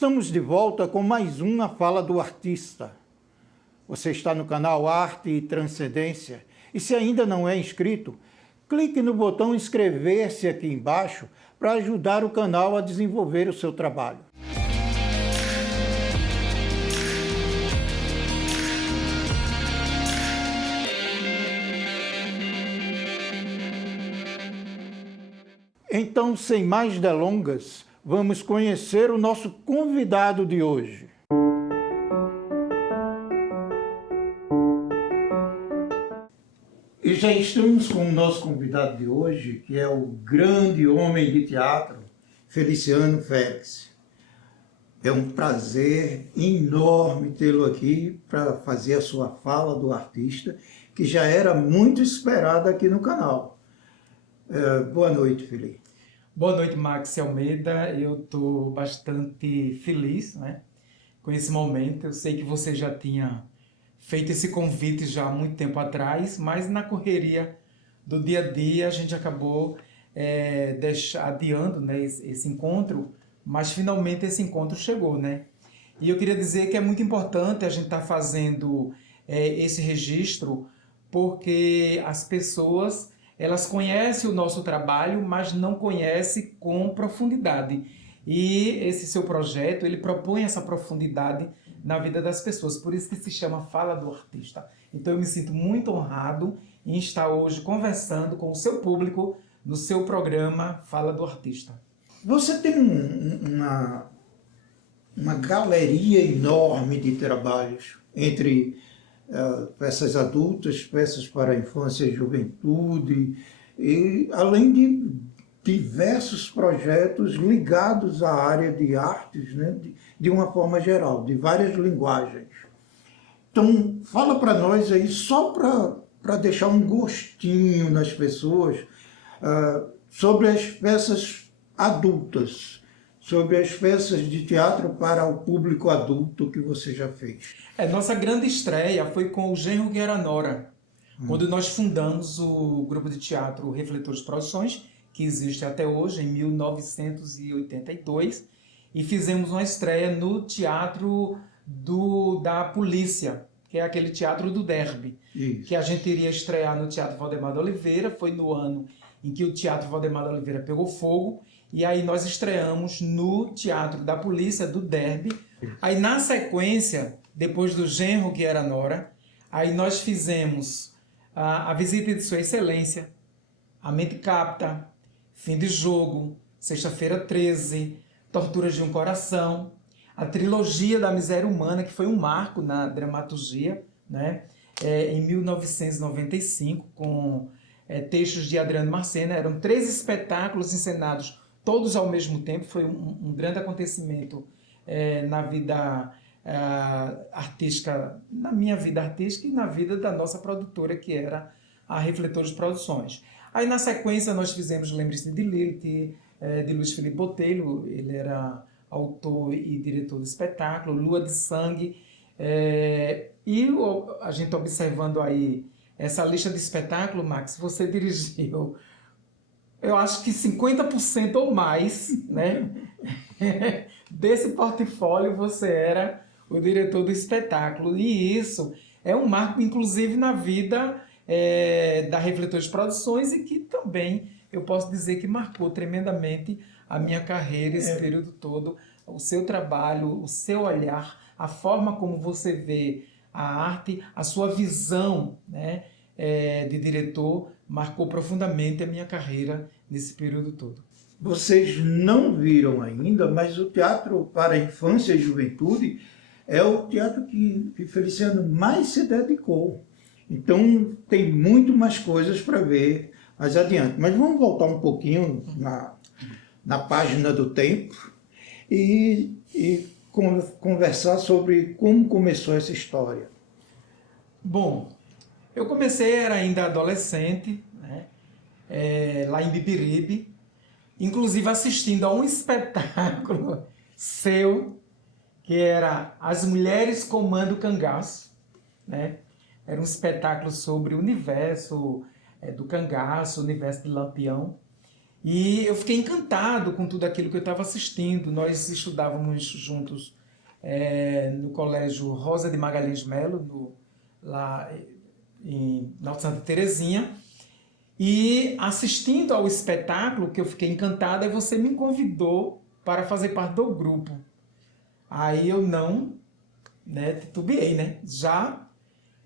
Estamos de volta com mais uma Fala do Artista. Você está no canal Arte e Transcendência e se ainda não é inscrito, clique no botão inscrever-se aqui embaixo para ajudar o canal a desenvolver o seu trabalho. Então, sem mais delongas, vamos conhecer o nosso convidado de hoje. E já estamos com o nosso convidado de hoje, que é o grande homem de teatro, Feliciano Félix. É um prazer enorme tê-lo aqui para fazer a sua Fala do Artista, que já era muito esperada aqui no canal. Boa noite, Felipe. Boa noite, Max Almeida. Eu estou bastante feliz, né, com esse momento. Eu sei que você já tinha feito esse convite já há muito tempo atrás, mas na correria do dia a dia a gente acabou adiando, né, esse encontro, mas finalmente esse encontro chegou, né? E eu queria dizer que é muito importante a gente estar fazendo esse registro, porque as pessoas elas conhecem o nosso trabalho, mas não conhecem com profundidade. E esse seu projeto, ele propõe essa profundidade na vida das pessoas. Por isso que se chama Fala do Artista. Então eu me sinto muito honrado em estar hoje conversando com o seu público no seu programa Fala do Artista. Você tem uma galeria enorme de trabalhos entre peças adultas, peças para a infância e juventude, e além de diversos projetos ligados à área de artes, né, de uma forma geral, de várias linguagens. Então, fala para nós aí, só para deixar um gostinho nas pessoas, sobre as peças adultas, sobre as peças de teatro para o público adulto que você já fez. Nossa grande estreia foi com o Genro que era Nora, quando nós fundamos o grupo de teatro Refletores Produções, que existe até hoje, em 1982, e fizemos uma estreia no Teatro da Polícia, que é aquele teatro do Derby. Isso. Que a gente iria estrear no Teatro Valdemar de Oliveira. Foi no ano em que o Teatro Valdemar de Oliveira pegou fogo, e aí nós estreamos no Teatro da Polícia do Derby. Aí na sequência, depois do Genro que era Nora, aí nós fizemos a Visita de Sua Excelência, A Mente Capta, Fim de Jogo, Sexta-feira 13, Torturas de um Coração, a trilogia da Miséria Humana, que foi um marco na dramaturgia, né? Em 1995, com textos de Adriano Marcena. Eram 3 espetáculos encenados todos ao mesmo tempo. Foi um grande acontecimento na vida artística, na minha vida artística e na vida da nossa produtora, que era a Refletores Produções. Aí na sequência nós fizemos Lembre-se de Lilith, de Luiz Felipe Botelho. Ele era autor e diretor do espetáculo, Lua de Sangue. E a gente observando aí essa lista de espetáculo, Max, você dirigiu, eu acho que 50% ou mais, né? Desse portfólio você era o diretor do espetáculo. E isso é um marco, inclusive, na vida da Refletores Produções, e que também eu posso dizer que marcou tremendamente a minha carreira esse período todo. O seu trabalho, o seu olhar, a forma como você vê a arte, a sua visão, né, de diretor, marcou profundamente a minha carreira nesse período todo. Vocês não viram ainda, mas o Teatro para a Infância e Juventude é o teatro que Feliciano mais se dedicou. Então tem muito mais coisas para ver mais adiante. Mas vamos voltar um pouquinho na página do tempo e conversar sobre como começou essa história. Bom, eu comecei, era ainda adolescente, né, lá em Bibiribe, inclusive assistindo a um espetáculo seu, que era As Mulheres Comandam o Cangaço, né? Era um espetáculo sobre o universo do cangaço, o universo de Lampião. E eu fiquei encantado com tudo aquilo que eu estava assistindo. Nós estudávamos juntos no Colégio Rosa de Magalhães Melo, lá na Santa Terezinha. E assistindo ao espetáculo, que eu fiquei encantado, aí você me convidou para fazer parte do grupo. Aí eu não, titubeei, já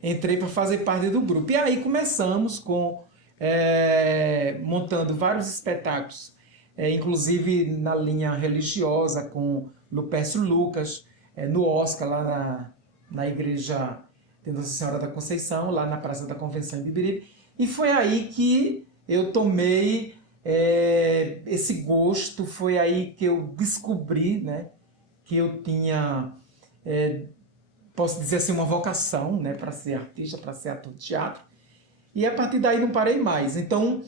entrei para fazer parte do grupo. E aí começamos montando vários espetáculos, inclusive na linha religiosa, com Lupércio Lucas, no Oscar, lá na igreja de Nossa Senhora da Conceição, lá na Praça da Convenção em Bibiribe. E foi aí que eu tomei esse gosto, foi aí que eu descobri, que eu tinha, posso dizer assim, uma vocação, para ser artista, para ser ator de teatro. E a partir daí não parei mais. Então,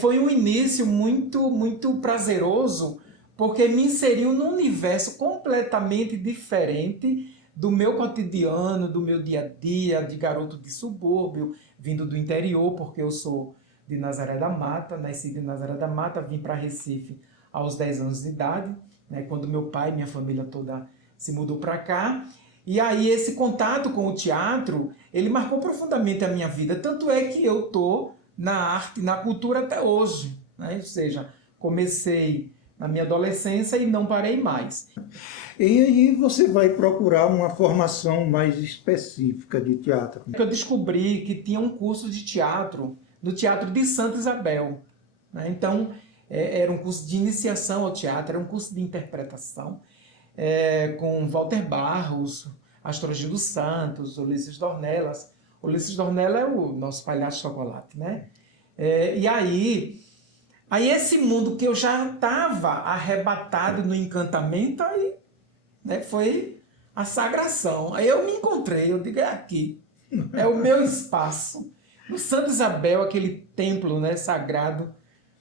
foi um início muito, muito prazeroso, porque me inseriu num universo completamente diferente do meu cotidiano, do meu dia a dia, de garoto de subúrbio, vindo do interior, porque eu sou de Nazaré da Mata, nasci de Nazaré da Mata, vim para Recife aos 10 anos de idade, quando meu pai e minha família toda se mudou para cá. E aí esse contato com o teatro, ele marcou profundamente a minha vida, tanto é que eu estou na arte, na cultura até hoje, ou seja, comecei na minha adolescência e não parei mais. E aí você vai procurar uma formação mais específica de teatro. Eu descobri que tinha um curso de teatro no Teatro de Santa Isabel. Então, era um curso de iniciação ao teatro, era um curso de interpretação, com Walter Barros, Astrogildo Santos, Ulisses Dornelas. Ulisses Dornella é o nosso palhaço de chocolate, E aí esse mundo que eu já estava arrebatado no encantamento, aí foi a sagração. Aí eu me encontrei, eu digo, é aqui, é o meu espaço. No Santa Isabel, aquele templo templo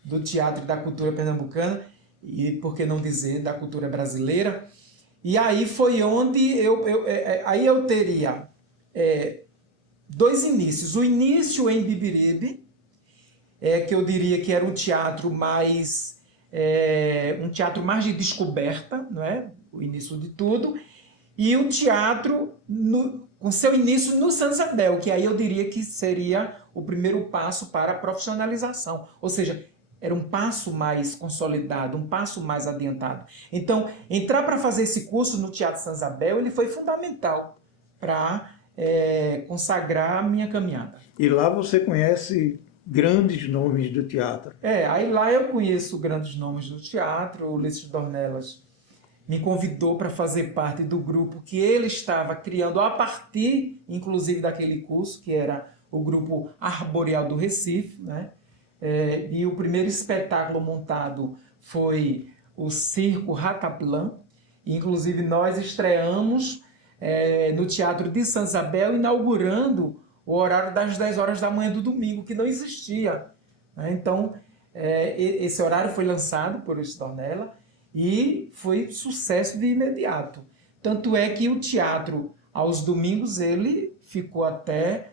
do teatro e da cultura pernambucana, e por que não dizer da cultura brasileira. E aí foi onde eu teria dois inícios. O início em Bibiribe, que eu diria que era um teatro mais de descoberta, o início de tudo, e o teatro com seu início no Santa Isabel, que aí eu diria que seria o primeiro passo para a profissionalização, ou seja, era um passo mais consolidado, um passo mais adiantado. Então, entrar para fazer esse curso no Teatro Santa Isabel, ele foi fundamental para consagrar a minha caminhada. E lá você conhece grandes nomes do teatro. Aí lá eu conheço grandes nomes do teatro. O Ulisses Dornelas me convidou para fazer parte do grupo que ele estava criando a partir, inclusive, daquele curso, que era o Grupo Arboreal do Recife, e o primeiro espetáculo montado foi o Circo Rataplan. Inclusive, nós estreamos no Teatro de Santa Isabel, inaugurando o horário das 10 horas da manhã do domingo, que não existia. Então, esse horário foi lançado por Ulisses Dornella e foi sucesso de imediato. Tanto é que o teatro, aos domingos, ele ficou até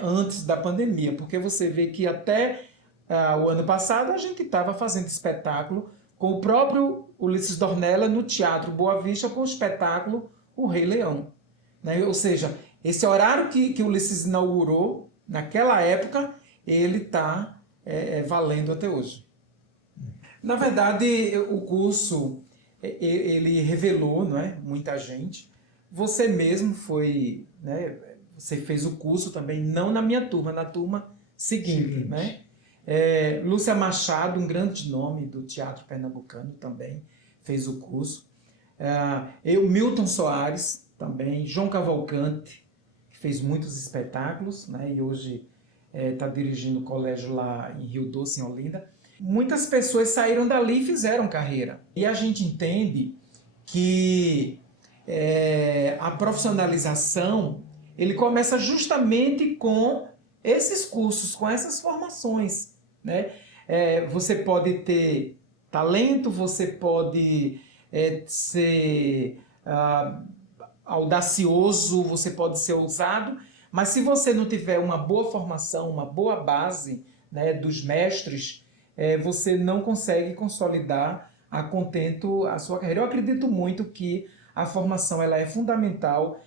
antes da pandemia, porque você vê que até o ano passado a gente estava fazendo espetáculo com o próprio Ulisses Dornella no Teatro Boa Vista com o espetáculo O Rei Leão. Ou seja, esse horário que o Ulisses inaugurou, naquela época, ele está valendo até hoje. Na verdade, o curso, ele revelou, muita gente. Você mesmo foi, você fez o curso também, não na minha turma, na turma seguinte. Lúcia Machado, um grande nome do teatro pernambucano também, fez o curso. Milton Soares também, João Cavalcante, que fez muitos espetáculos, e hoje está dirigindo o colégio lá em Rio Doce, em Olinda. Muitas pessoas saíram dali e fizeram carreira. E a gente entende que a profissionalização ele começa justamente com esses cursos, com essas formações. Você pode ter talento, você pode ser audacioso, você pode ser ousado, mas se você não tiver uma boa formação, uma boa base dos mestres você não consegue consolidar a contento a sua carreira. Eu acredito muito que a formação ela é fundamental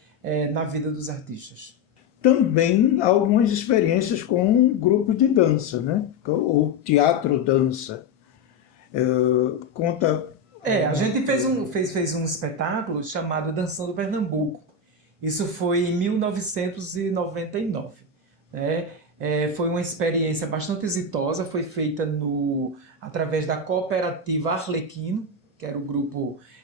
na vida dos artistas. Também algumas experiências com um grupo de dança, né? O teatro-dança. Conta... A gente fez um espetáculo chamado Dançando Pernambuco. Isso foi em 1999. Né? Foi uma experiência bastante exitosa, foi feita através da cooperativa Arlequino, que era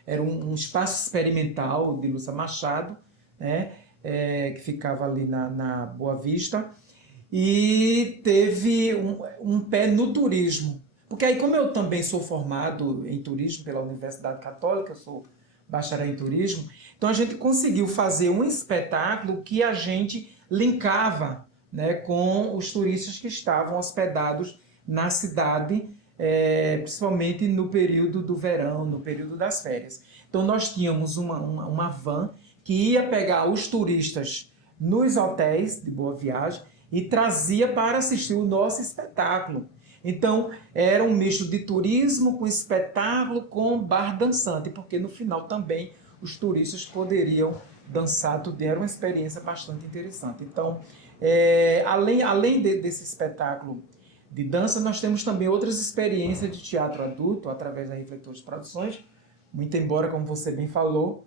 era um espaço experimental de Lúcia Machado, né? Que ficava ali na Boa Vista, e teve um pé no turismo. Porque aí, como eu também sou formado em turismo pela Universidade Católica, eu sou bacharel em turismo, então a gente conseguiu fazer um espetáculo que a gente linkava, né, com os turistas que estavam hospedados na cidade, principalmente no período do verão, no período das férias. Então nós tínhamos uma van que ia pegar os turistas nos hotéis de Boa Viagem e trazia para assistir o nosso espetáculo. Então, era um misto de turismo com espetáculo com bar dançante, porque no final também os turistas poderiam dançar, tudo era uma experiência bastante interessante. Então, além desse espetáculo de dança, nós temos também outras experiências de teatro adulto, através da Refletores Produções, muito embora, como você bem falou,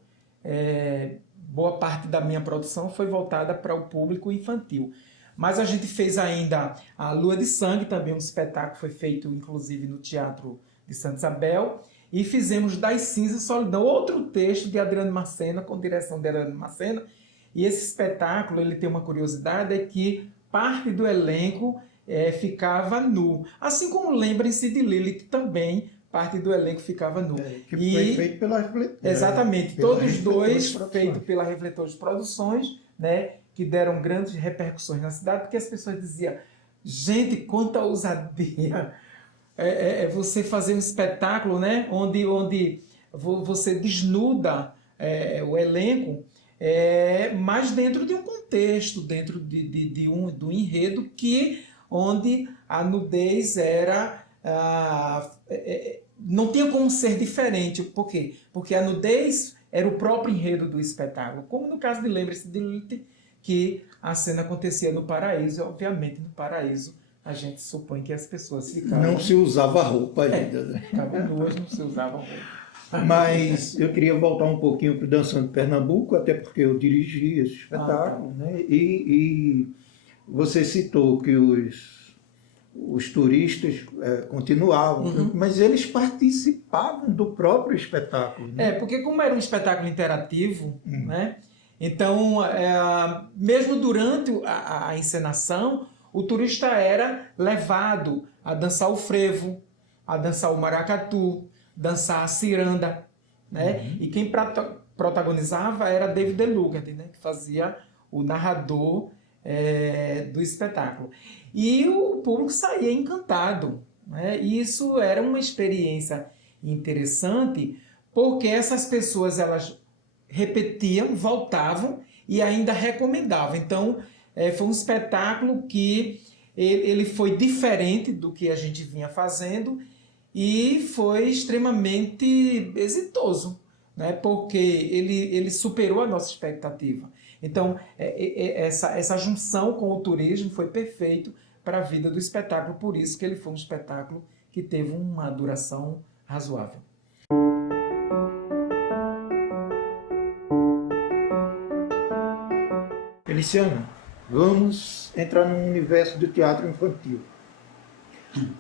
boa parte da minha produção foi voltada para o público infantil. Mas a gente fez ainda a Lua de Sangue, também um espetáculo, foi feito inclusive no Teatro de Santa Isabel, e fizemos Das Cinzas Solidão, outro texto de Adriano Macena, com direção de Adriano Macena, e esse espetáculo ele tem uma curiosidade, é que parte do elenco ficava nu, assim como Lembrem-se de Lilith também, parte do elenco ficava nu. Que foi feito pela exatamente, todos dois feitos pela Refletores Produções, né? Que deram grandes repercussões na cidade, porque as pessoas diziam, gente, quanta ousadia você fazer um espetáculo, né, onde você desnuda o elenco, mas dentro de um contexto, dentro do enredo, onde a nudez não tinha como ser diferente. Por quê? Porque a nudez era o próprio enredo do espetáculo, como no caso de Lembre-se de Lilith, que a cena acontecia no paraíso, e obviamente no paraíso a gente supõe que as pessoas ficavam... Não se usava roupa ainda. Né? Ficavam nuas, não se usava roupa. Mas eu queria voltar um pouquinho para o Dançando Pernambuco, até porque eu dirigi esse espetáculo, né? E você citou que os turistas continuavam, mas eles participavam do próprio espetáculo. Né? Porque como era um espetáculo interativo, né? Então, mesmo durante a encenação, o turista era levado a dançar o frevo, a dançar o maracatu, dançar a ciranda, né? E quem protagonizava era David DeLuca, né? Que fazia o narrador do espetáculo. E o público saía encantado, né? E isso era uma experiência interessante, porque essas pessoas, elas repetiam, voltavam e ainda recomendavam. Então, foi um espetáculo que ele foi diferente do que a gente vinha fazendo e foi extremamente exitoso, né? Porque ele superou a nossa expectativa. Então, essa junção com o turismo foi perfeito para a vida do espetáculo, por isso que ele foi um espetáculo que teve uma duração razoável. Feliciano, vamos entrar no universo do teatro infantil.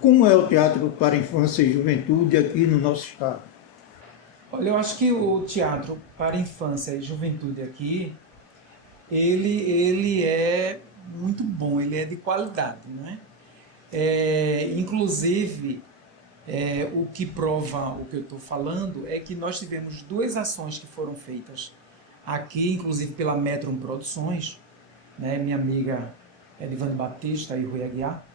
Como é o teatro para infância e juventude aqui no nosso estado? Olha, eu acho que o teatro para infância e juventude aqui, ele é muito bom, ele é de qualidade, né? Inclusive, o que prova o que eu estou falando é que nós tivemos duas ações que foram feitas aqui, inclusive pela Metron Produções, né? Minha amiga Edivane Batista e Rui Aguiar.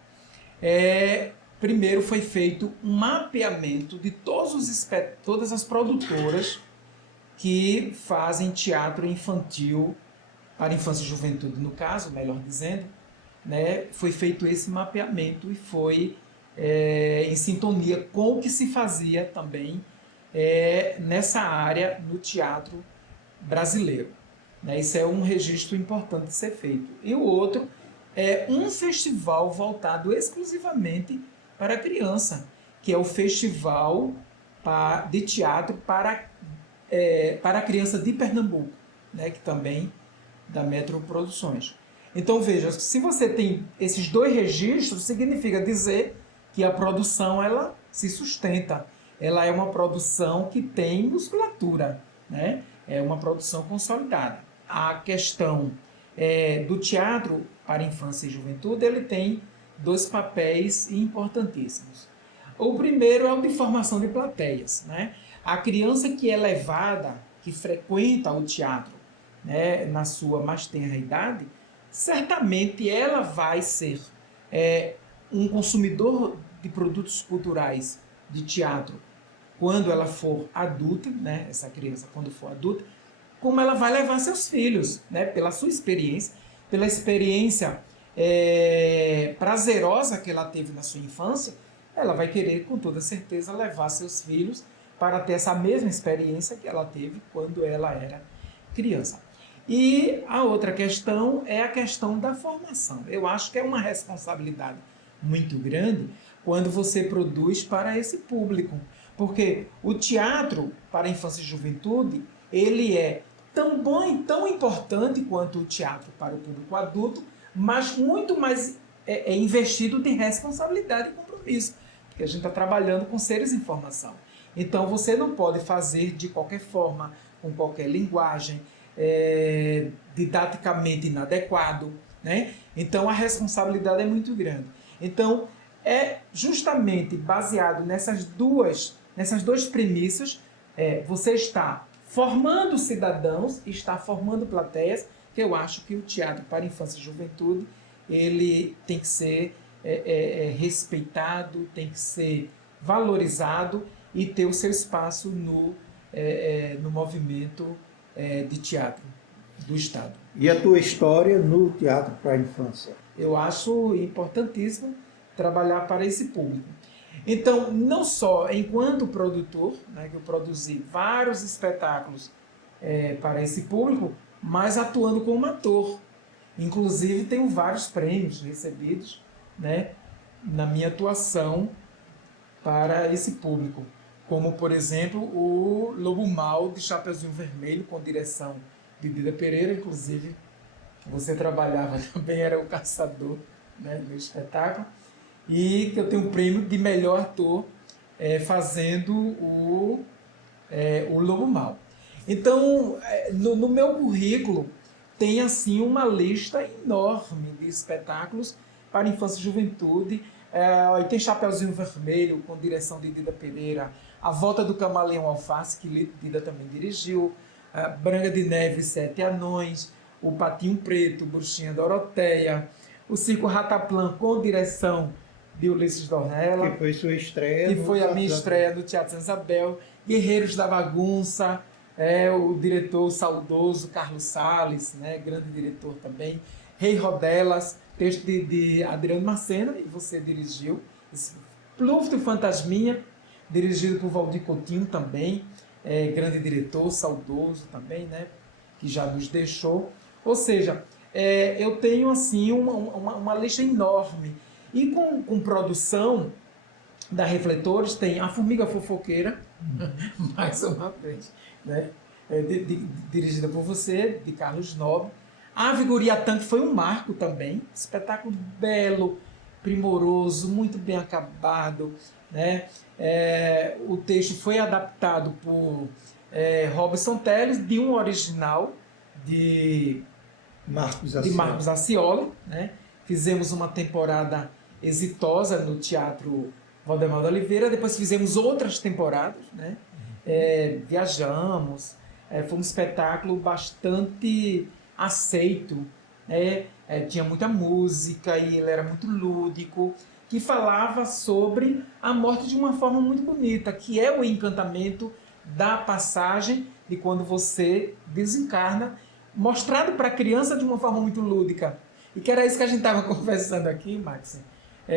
Primeiro foi feito um mapeamento de todas as produtoras que fazem teatro infantil, para infância e juventude no caso, melhor dizendo, né? Foi feito esse mapeamento e foi em sintonia com o que se fazia também nessa área no teatro brasileiro. Né? Isso é um registro importante de ser feito. E o outro é um festival voltado exclusivamente para a criança, que é o Festival de Teatro para a Criança de Pernambuco, né? Que também da Metro Produções. Então veja, se você tem esses dois registros, significa dizer que a produção ela se sustenta. Ela é uma produção que tem musculatura, né? É uma produção consolidada. A questão do teatro para infância e juventude, ele tem dois papéis importantíssimos. O primeiro é o de formação de plateias, né? A criança que é levada, que frequenta o teatro, né, na sua mais tenra idade, certamente ela vai ser um consumidor de produtos culturais de teatro quando ela for adulta, né, essa criança quando for adulta, como ela vai levar seus filhos, né, pela sua experiência, pela experiência prazerosa que ela teve na sua infância, ela vai querer com toda certeza levar seus filhos para ter essa mesma experiência que ela teve quando ela era criança. E a outra questão é a questão da formação. Eu acho que é uma responsabilidade muito grande quando você produz para esse público. Porque o teatro para a infância e juventude, ele é tão bom e tão importante quanto o teatro para o público adulto, mas muito mais investido de responsabilidade e compromisso. Porque a gente está trabalhando com seres em formação. Então você não pode fazer de qualquer forma, com qualquer linguagem, didaticamente inadequado, né? Então a responsabilidade é muito grande. Então é justamente baseado nessas duas premissas, você está formando cidadãos, está formando plateias, que eu acho que o teatro para infância e juventude ele tem que ser respeitado, tem que ser valorizado e ter o seu espaço no movimento de teatro do Estado. E a tua história no teatro para a infância? Eu acho importantíssimo trabalhar para esse público. Então, não só enquanto produtor, né, que eu produzi vários espetáculos para esse público, mas atuando como ator. Inclusive, tenho vários prêmios recebidos, né, na minha atuação para esse público. Como, por exemplo, o Lobo Mau de Chapeuzinho Vermelho, com direção de Dida Pereira, inclusive você trabalhava também, era o caçador, né, no espetáculo, e que eu tenho um prêmio de melhor ator fazendo o Lobo Mau. Então, no meu currículo tem assim uma lista enorme de espetáculos para infância e juventude. Tem Chapeuzinho Vermelho, com direção de Dida Pereira, A Volta do Camaleão Alface, que Dida também dirigiu, Branca de Neve e Sete Anões, O Patinho Preto, Bruxinha Doroteia, o Circo Rataplan, com direção de Ulisses Dornella, que foi sua estreia. Que foi a minha estreia no Teatro Santa Isabel. Guerreiros da Bagunça, o diretor saudoso Carlos Salles, né, grande diretor também. Rei Rodelas, texto de Adriano Macena, e você dirigiu. Pluft Fantasminha, dirigido por Valdir Coutinho também, grande diretor, saudoso também, né, que já nos deixou. Ou seja, eu tenho assim uma lista enorme. E com produção da Refletores, tem A Formiga Fofoqueira, mais uma vez, né, dirigida por você, de Carlos Nobre. Ave Guriatã, que foi um marco também, espetáculo belo, primoroso, muito bem acabado, né? O texto foi adaptado por Robson Teles, de um original de Marcos Acioli, né? Fizemos uma temporada exitosa no Teatro Valdemar de Oliveira, depois fizemos outras temporadas, né? Viajamos, foi um espetáculo bastante aceito, né? Tinha muita música e ele era muito lúdico, que falava sobre a morte de uma forma muito bonita, que é o encantamento da passagem de quando você desencarna, mostrado para a criança de uma forma muito lúdica. E que era isso que a gente estava conversando aqui, Max.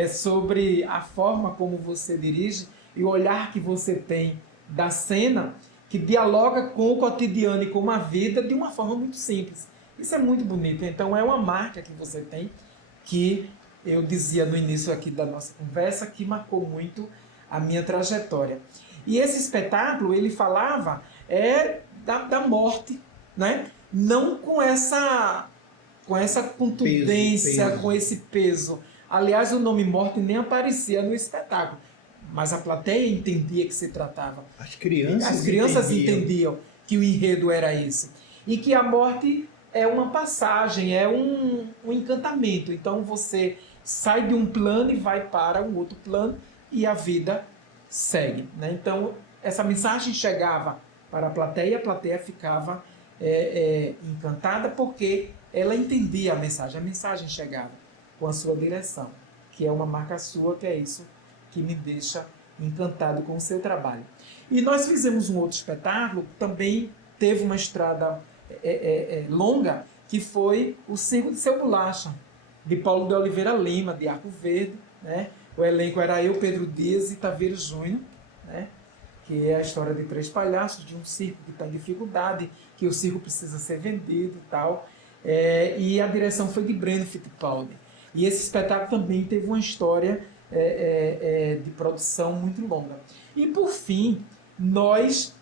sobre a forma como você dirige e o olhar que você tem da cena, que dialoga com o cotidiano e com a vida de uma forma muito simples. Isso é muito bonito. Então é uma marca que você tem, que eu dizia no início aqui da nossa conversa, que marcou muito a minha trajetória. E esse espetáculo, ele falava da morte, né? Não com essa contundência, Peso. com esse peso. Aliás, o nome morte nem aparecia no espetáculo, mas a plateia entendia que se tratava. As As crianças crianças entendiam. entendiam que o enredo era esse. E que a morte é uma passagem, é um encantamento. Então você sai de um plano e vai para um outro plano e a vida segue, né? Então essa mensagem chegava para a plateia ficava encantada porque ela entendia a mensagem chegava com a sua direção, que é uma marca sua, que é isso que me deixa encantado com o seu trabalho. E nós fizemos um outro espetáculo que também teve uma estrada longa, que foi o Circo de Seu Bolacha, de Paulo de Oliveira Lima, de Arco Verde, né? O elenco era eu, Pedro Dias e Taveiro Júnior, né? Que é a história de 3 palhaços, de um circo que está em dificuldade, que o circo precisa ser vendido e tal. E a direção foi de Breno Fittipaldi. E esse espetáculo também teve uma história de produção muito longa. E por fim, nós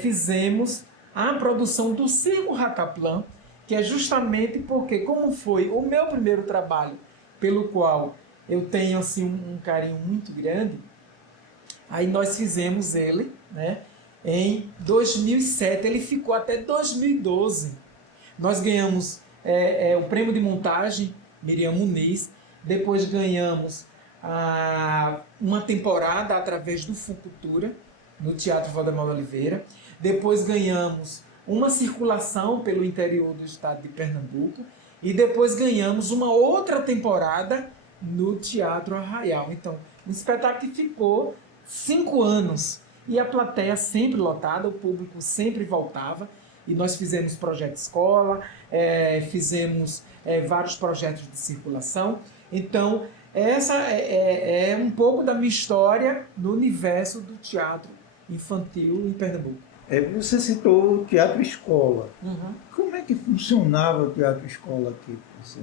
fizemos a produção do Circo Rataplan, que é justamente porque, como foi o meu primeiro trabalho, pelo qual eu tenho assim, um carinho muito grande, aí nós fizemos ele, né, em 2007, ele ficou até 2012. Nós ganhamos o prêmio de montagem Miriam Muniz, depois ganhamos uma temporada através do Fucultura, no Teatro Valdemar de Oliveira, depois ganhamos uma circulação pelo interior do estado de Pernambuco e depois ganhamos uma outra temporada no Teatro Arraial. Então, um espetáculo que ficou 5 anos e a plateia sempre lotada, o público sempre voltava e nós fizemos projeto escola, fizemos vários projetos de circulação. Então, essa é um pouco da minha história no universo do teatro infantil em Pernambuco. Você citou o Teatro Escola. Uhum. Como é que funcionava o Teatro Escola aqui, professor?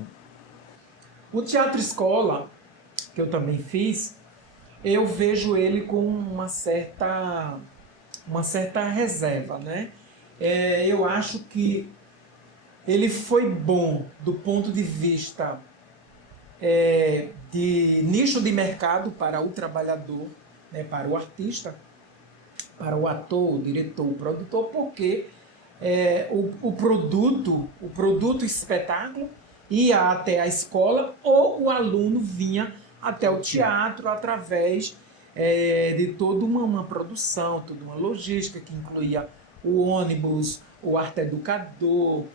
O Teatro Escola, que eu também fiz, eu vejo ele com uma certa reserva, né? Eu acho que ele foi bom do ponto de vista de nicho de mercado para o trabalhador, né, para o artista, para o ator, o diretor, o produtor, porque o produto espetáculo ia até a escola ou o aluno vinha até o teatro através de toda uma produção, toda uma logística que incluía o ônibus, o arte educador,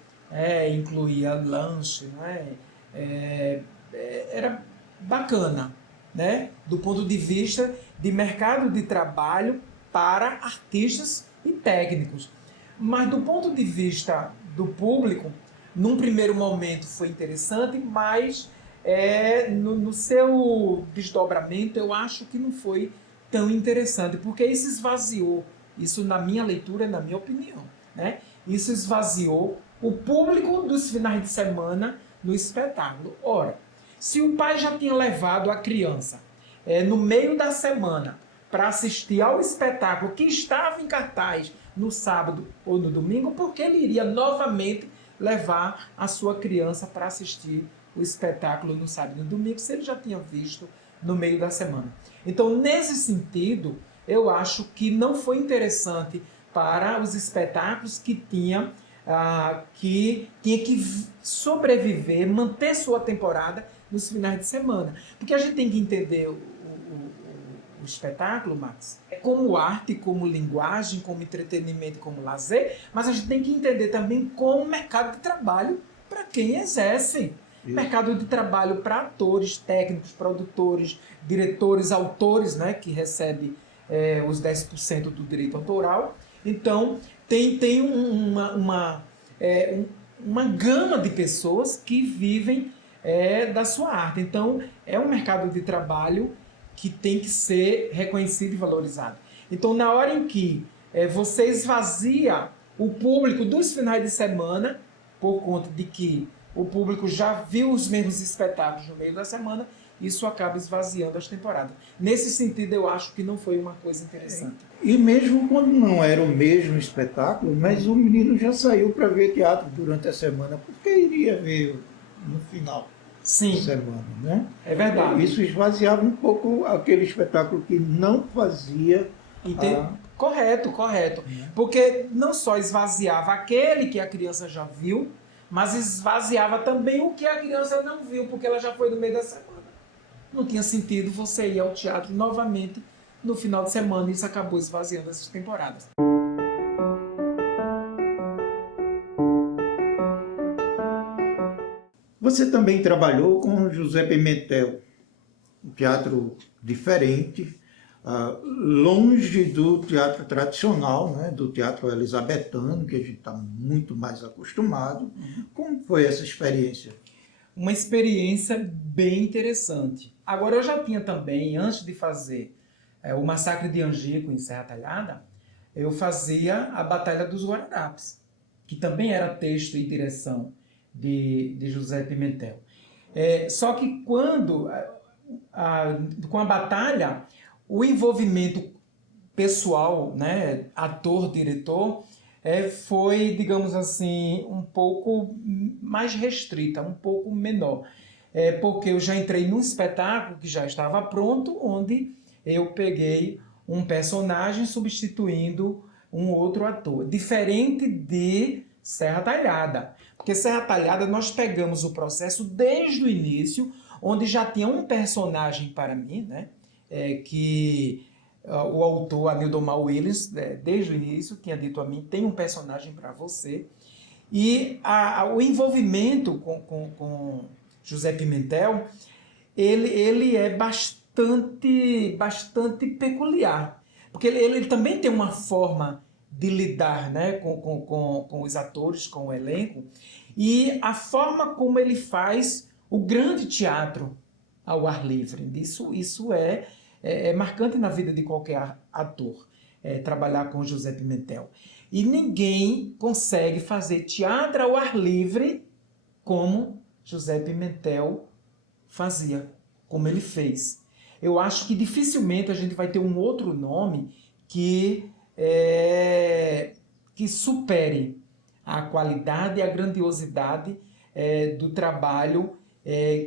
incluía lanche, né? Era bacana, né? Do ponto de vista de mercado de trabalho para artistas e técnicos. Mas do ponto de vista do público, num primeiro momento foi interessante, mas no seu desdobramento eu acho que não foi tão interessante, porque isso esvaziou, isso na minha leitura, na minha opinião, né? Isso esvaziou o público dos finais de semana no espetáculo. Ora, se o pai já tinha levado a criança no meio da semana para assistir ao espetáculo que estava em cartaz no sábado ou no domingo, porque ele iria novamente levar a sua criança para assistir o espetáculo no sábado e no domingo, se ele já tinha visto no meio da semana. Então, nesse sentido, eu acho que não foi interessante para os espetáculos que tinha que sobreviver, manter sua temporada nos finais de semana. Porque a gente tem que entender o espetáculo, Max, como arte, como linguagem, como entretenimento, como lazer, mas a gente tem que entender também como mercado de trabalho para quem exerce. Isso. Mercado de trabalho para atores, técnicos, produtores, diretores, autores, né, que recebe os 10% do direito autoral. Então, tem uma gama de pessoas que vivem da sua arte. Então, é um mercado de trabalho que tem que ser reconhecido e valorizado. Então, na hora em que você esvazia o público dos finais de semana, por conta de que o público já viu os mesmos espetáculos no meio da semana, isso acaba esvaziando as temporadas. Nesse sentido, eu acho que não foi uma coisa interessante. E mesmo quando não era o mesmo espetáculo, mas o menino já saiu para ver teatro durante a semana, porque iria ver no final da Sim, semana, né? é verdade. Isso esvaziava um pouco aquele espetáculo que não fazia Correto, correto. Porque não só esvaziava aquele que a criança já viu, mas esvaziava também o que a criança não viu, porque ela já foi no meio da semana. Não tinha sentido você ir ao teatro novamente no final de semana, e isso acabou esvaziando essas temporadas. Você também trabalhou com José Pimentel, um teatro diferente, longe do teatro tradicional, né, do teatro elisabetano, que a gente está muito mais acostumado. Como foi essa experiência? Uma experiência bem interessante. Agora, eu já tinha também, antes de fazer o Massacre de Angico em Serra Talhada, eu fazia a Batalha dos Guararapes, que também era texto e direção de José Pimentel. Só que quando, com a batalha, o envolvimento pessoal, né, ator, diretor, foi, digamos assim, um pouco mais restrita, um pouco menor. Porque eu já entrei num espetáculo que já estava pronto, onde eu peguei um personagem substituindo um outro ator. Diferente de Serra Talhada. Porque Serra Talhada nós pegamos o processo desde o início, onde já tinha um personagem para mim, né? Que o autor, Anildomar Williams, desde o início, tinha dito a mim, tem um personagem para você. E o envolvimento com José Pimentel, ele é bastante peculiar. Porque ele também tem uma forma de lidar, né, com os atores, com o elenco, e a forma como ele faz o grande teatro ao ar livre. Isso é marcante na vida de qualquer ator, trabalhar com José Pimentel. E ninguém consegue fazer teatro ao ar livre como José Pimentel fazia, como ele fez. Eu acho que dificilmente a gente vai ter um outro nome que supere a qualidade e a grandiosidade do trabalho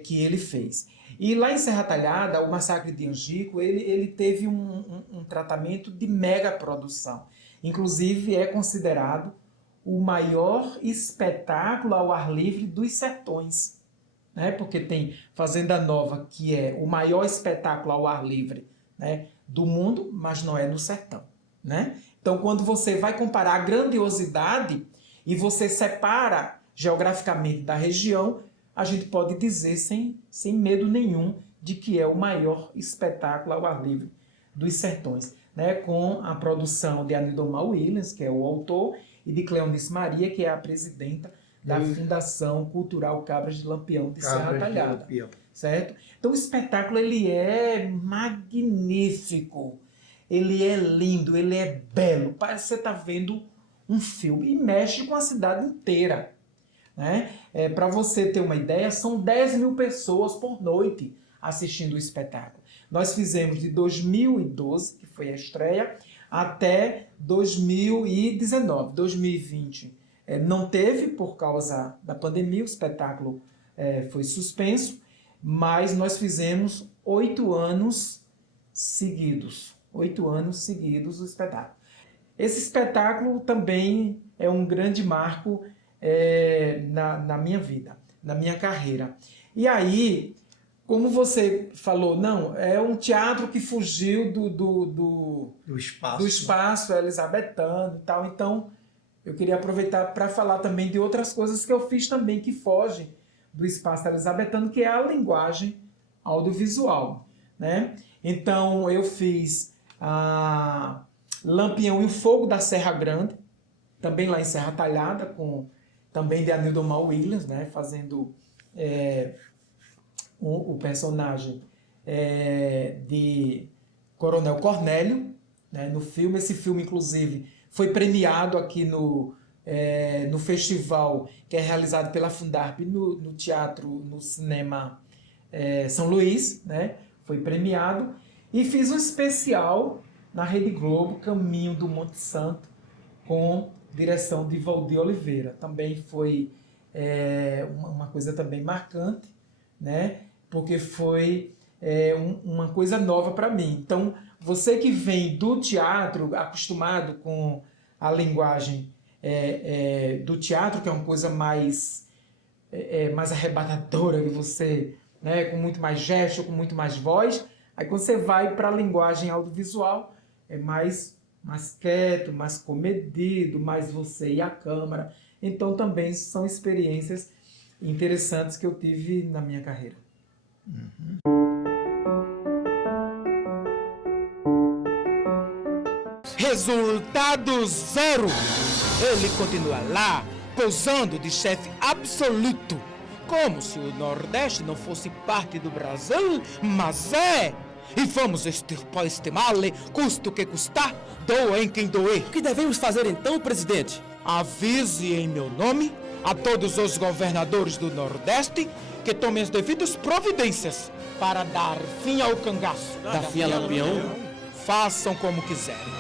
que ele fez. E lá em Serra Talhada, o Massacre de Angico, ele teve um tratamento de mega produção. Inclusive, é considerado o maior espetáculo ao ar livre dos sertões. Né? Porque tem Fazenda Nova, que é o maior espetáculo ao ar livre, né, do mundo, mas não é no sertão. Né? Então, quando você vai comparar a grandiosidade e você separa geograficamente da região, a gente pode dizer sem medo nenhum de que é o maior espetáculo ao ar livre dos sertões, né? Com a produção de Anildomar Williams, que é o autor, e de Cleonice Maria, que é a presidenta da Fundação Cultural Cabras de Lampião de Serra Talhada. Certo? Então o espetáculo ele é magnífico, ele é lindo, ele é belo, parece que você está vendo um filme e mexe com a cidade inteira. Né? Para você ter uma ideia, são 10 mil pessoas por noite assistindo o espetáculo. Nós fizemos de 2012, que foi a estreia, até 2019. 2020 não teve por causa da pandemia, o espetáculo foi suspenso, mas nós fizemos 8 anos seguidos. 8 anos seguidos o espetáculo. Esse espetáculo também é um grande marco na minha vida, na minha carreira. E aí, como você falou, não, é um teatro que fugiu do espaço elisabetano e tal. Então, eu queria aproveitar para falar também de outras coisas que eu fiz também que fogem do espaço elisabetano, que é a linguagem audiovisual. Né? Então, eu fiz a Lampião e o Fogo da Serra Grande, também lá em Serra Talhada, também de Anildomar Williams, né? Fazendo o personagem de Coronel Cornélio, né, no filme. Esse filme, inclusive, foi premiado aqui no festival que é realizado pela Fundarp no teatro, no cinema São Luís, né? Foi premiado. E fiz um especial na Rede Globo, Caminho do Monte Santo, com direção de Valdir Oliveira. Também foi uma coisa também marcante, né? Porque foi uma coisa nova para mim. Então, você que vem do teatro, acostumado com a linguagem do teatro, que é uma coisa mais arrebatadora, que você, né, com muito mais gesto, com muito mais voz, aí quando você vai para a linguagem audiovisual, é mais quieto, mais comedido, mais você e a câmera. Então também são experiências interessantes que eu tive na minha carreira. Resultado zero! Ele continua lá, posando de chefe absoluto, como se o Nordeste não fosse parte do Brasil, mas é! E vamos extirpar este mal, custe o que custar, doa em quem doer. O que devemos fazer então, presidente? Avise em meu nome a todos os governadores do Nordeste que tomem as devidas providências para dar fim ao cangaço. Dar fim a Lampião? Façam como quiserem.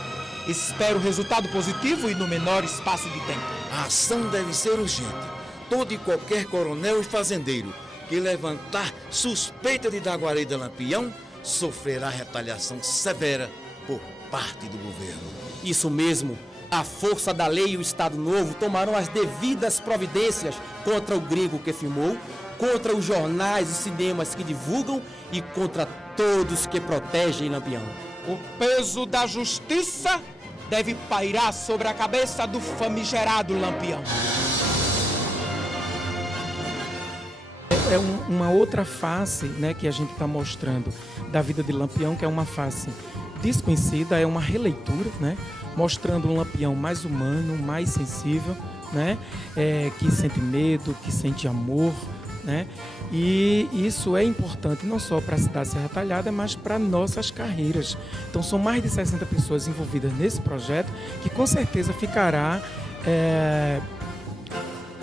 Espero resultado positivo e no menor espaço de tempo. A ação deve ser urgente. Todo e qualquer coronel e fazendeiro que levantar suspeita de dar guarida a Lampião sofrerá retaliação severa por parte do governo. Isso mesmo. A força da lei e o Estado Novo tomarão as devidas providências contra o gringo que filmou, contra os jornais e cinemas que divulgam e contra todos que protegem Lampião. O peso da justiça deve pairar sobre a cabeça do famigerado Lampião. É uma outra face, né, que a gente está mostrando da vida de Lampião, que é uma face desconhecida, é uma releitura, né, mostrando um Lampião mais humano, mais sensível, né, que sente medo, que sente amor, né, e isso é importante não só para a cidade Serra Talhada, mas para nossas carreiras. Então são mais de 60 pessoas envolvidas nesse projeto, que com certeza ficará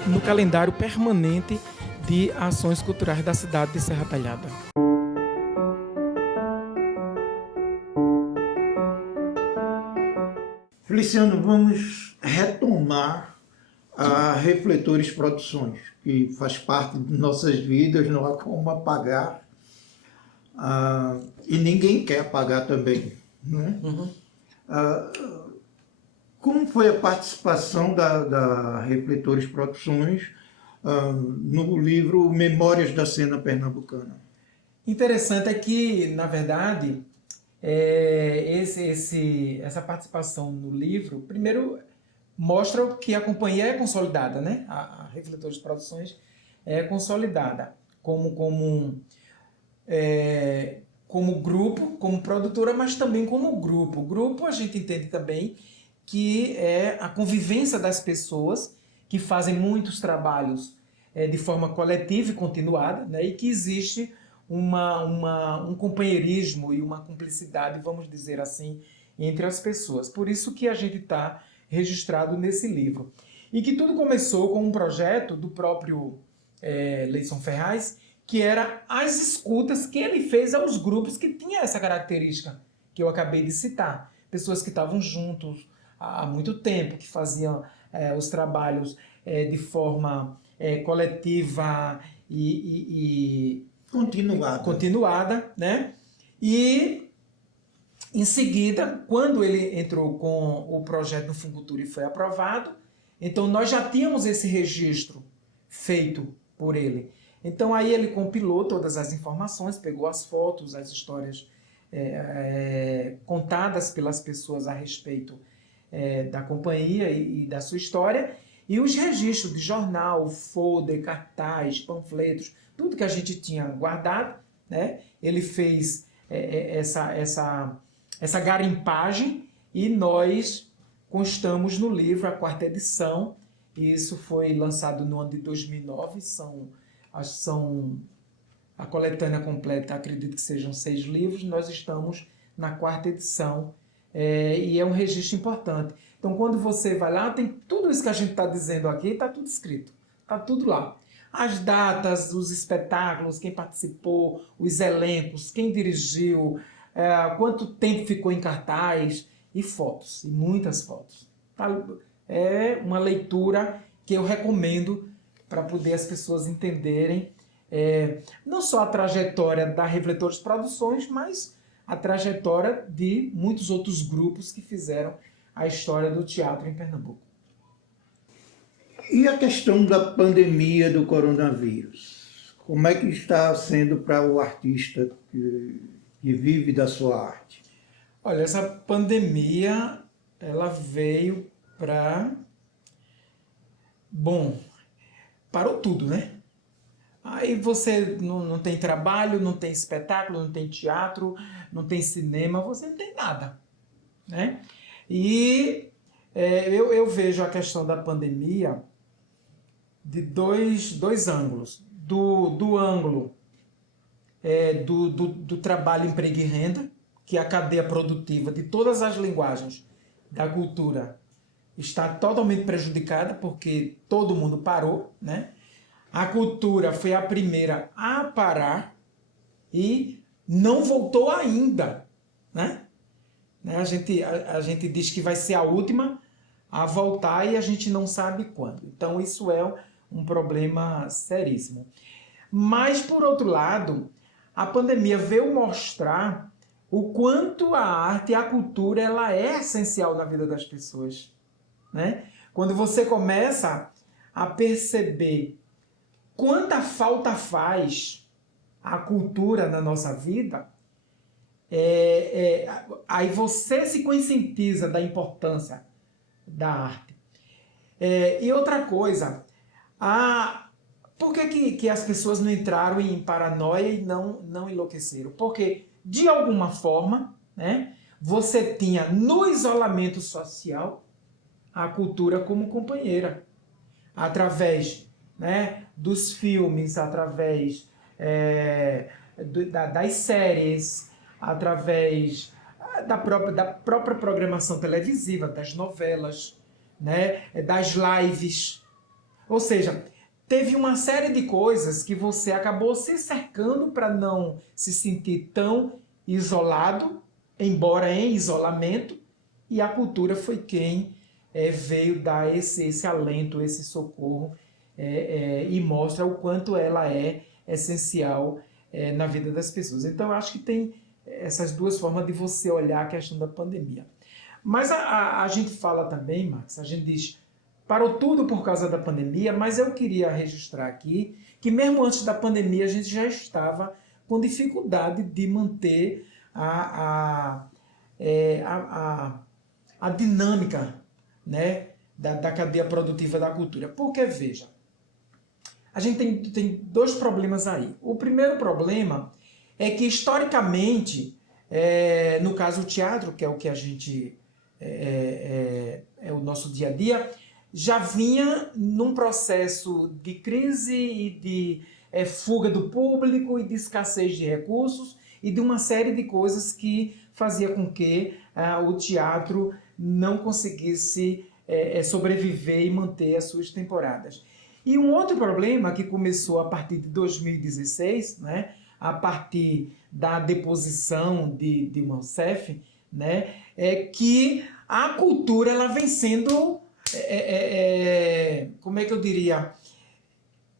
no calendário permanente de ações culturais da cidade de Serra Talhada. Feliciano, vamos retomar a Refletores Produções, que faz parte de nossas vidas, não há como apagar, e ninguém quer apagar também, né? Como foi a participação da Refletores Produções no livro Memórias da Cena Pernambucana? Interessante é que, na verdade, essa participação no livro, primeiro, mostra que a companhia é consolidada, né? A Refletores Produções é consolidada como grupo, como produtora, mas também como grupo. O grupo a gente entende também que é a convivência das pessoas que fazem muitos trabalhos de forma coletiva e continuada, né? E que existe um companheirismo e uma cumplicidade, vamos dizer assim, entre as pessoas. Por isso que a gente está registrado nesse livro. E que tudo começou com um projeto do próprio Leison Ferraz, que era as escutas que ele fez aos grupos que tinham essa característica que eu acabei de citar. Pessoas que estavam juntos há muito tempo, que faziam os trabalhos de forma coletiva e continuada, né? E em seguida, quando ele entrou com o projeto no Funcultura e foi aprovado, então nós já tínhamos esse registro feito por ele. Então aí ele compilou todas as informações, pegou as fotos, as histórias contadas pelas pessoas a respeito da companhia e da sua história, e os registros de jornal, folder, cartaz, panfletos, tudo que a gente tinha guardado, né? Ele fez essa garimpagem e nós constamos no livro, a 4ª edição, e isso foi lançado no ano de 2009, A coletânea completa, acredito que sejam 6 livros, nós estamos na 4ª edição, e é um registro importante. Então, quando você vai lá, tem tudo isso que a gente está dizendo aqui, está tudo escrito, está tudo lá. As datas, os espetáculos, quem participou, os elencos, quem dirigiu, quanto tempo ficou em cartaz, e fotos, e muitas fotos. Tá? É uma leitura que eu recomendo para poder as pessoas entenderem não só a trajetória da Refletores Produções, mas a trajetória de muitos outros grupos que fizeram a história do teatro em Pernambuco. E a questão da pandemia do coronavírus? Como é que está sendo para o artista que vive da sua arte? Olha, essa pandemia, ela veio para... Bom, parou tudo, né? Aí você não tem trabalho, não tem espetáculo, não tem teatro, não tem cinema, você não tem nada, né? E eu vejo a questão da pandemia de dois ângulos. Do ângulo do trabalho, emprego e renda, que a cadeia produtiva de todas as linguagens da cultura está totalmente prejudicada, porque todo mundo parou, né? A cultura foi a primeira a parar e não voltou ainda, né? A gente diz que vai ser a última a voltar e a gente não sabe quando. Então isso é um problema seríssimo. Mas, por outro lado, a pandemia veio mostrar o quanto a arte e a cultura ela é essencial na vida das pessoas, né? Quando você começa a perceber quanta falta faz a cultura na nossa vida, aí você se conscientiza da importância da arte. E outra coisa, por que as pessoas não entraram em paranoia e não enlouqueceram? Porque, de alguma forma, né, você tinha no isolamento social a cultura como companheira, através, né, dos filmes, através das séries, através da própria programação televisiva, das novelas, né, das lives. Ou seja, teve uma série de coisas que você acabou se cercando para não se sentir tão isolado, embora em isolamento, e a cultura foi quem veio dar esse alento, esse socorro, e mostra o quanto ela é essencial na vida das pessoas. Então, eu acho que tem essas duas formas de você olhar a questão da pandemia. Mas a gente fala também, Max, a gente diz, parou tudo por causa da pandemia, mas eu queria registrar aqui que mesmo antes da pandemia a gente já estava com dificuldade de manter a dinâmica, né, da cadeia produtiva da cultura. Porque, veja, a gente tem dois problemas aí. O primeiro problema é que, historicamente, no caso o teatro, que é o que a gente é o nosso dia a dia, já vinha num processo de crise e de fuga do público e de escassez de recursos e de uma série de coisas que fazia com que o teatro não conseguisse sobreviver e manter as suas temporadas. E um outro problema que começou a partir de 2016, né, a partir da deposição de Rousseff, né, é que a cultura ela vem sendo, como é que eu diria,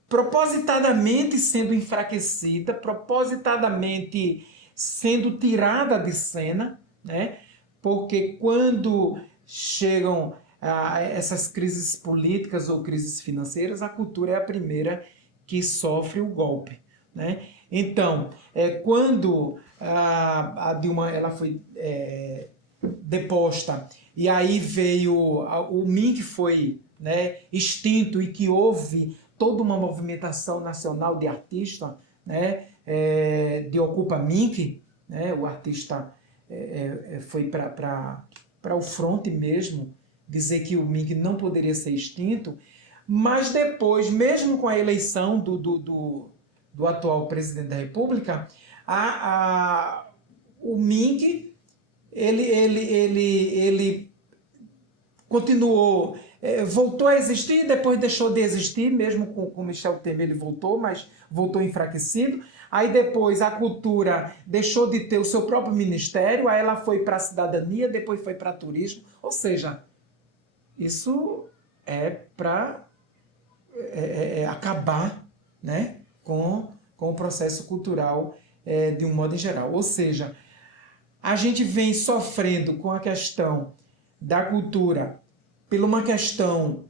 propositadamente sendo enfraquecida, propositadamente sendo tirada de cena, né, porque quando chegam essas crises políticas ou crises financeiras, a cultura é a primeira que sofre o golpe, né? Então, quando a Dilma ela foi deposta e aí veio o MINC foi, né, extinto e que houve toda uma movimentação nacional de artistas, né, de Ocupa MINC, né, o artista foi para o fronte mesmo, dizer que o MINC não poderia ser extinto, mas depois, mesmo com a eleição do atual presidente da República, o MINC ele continuou, voltou a existir, depois deixou de existir, mesmo com Michel Temer ele voltou, mas voltou enfraquecido. Aí depois a cultura deixou de ter o seu próprio ministério, aí ela foi para a cidadania, depois foi para turismo. Ou seja, isso é para acabar, né, com o processo cultural de um modo em geral. Ou seja, a gente vem sofrendo com a questão da cultura por uma questão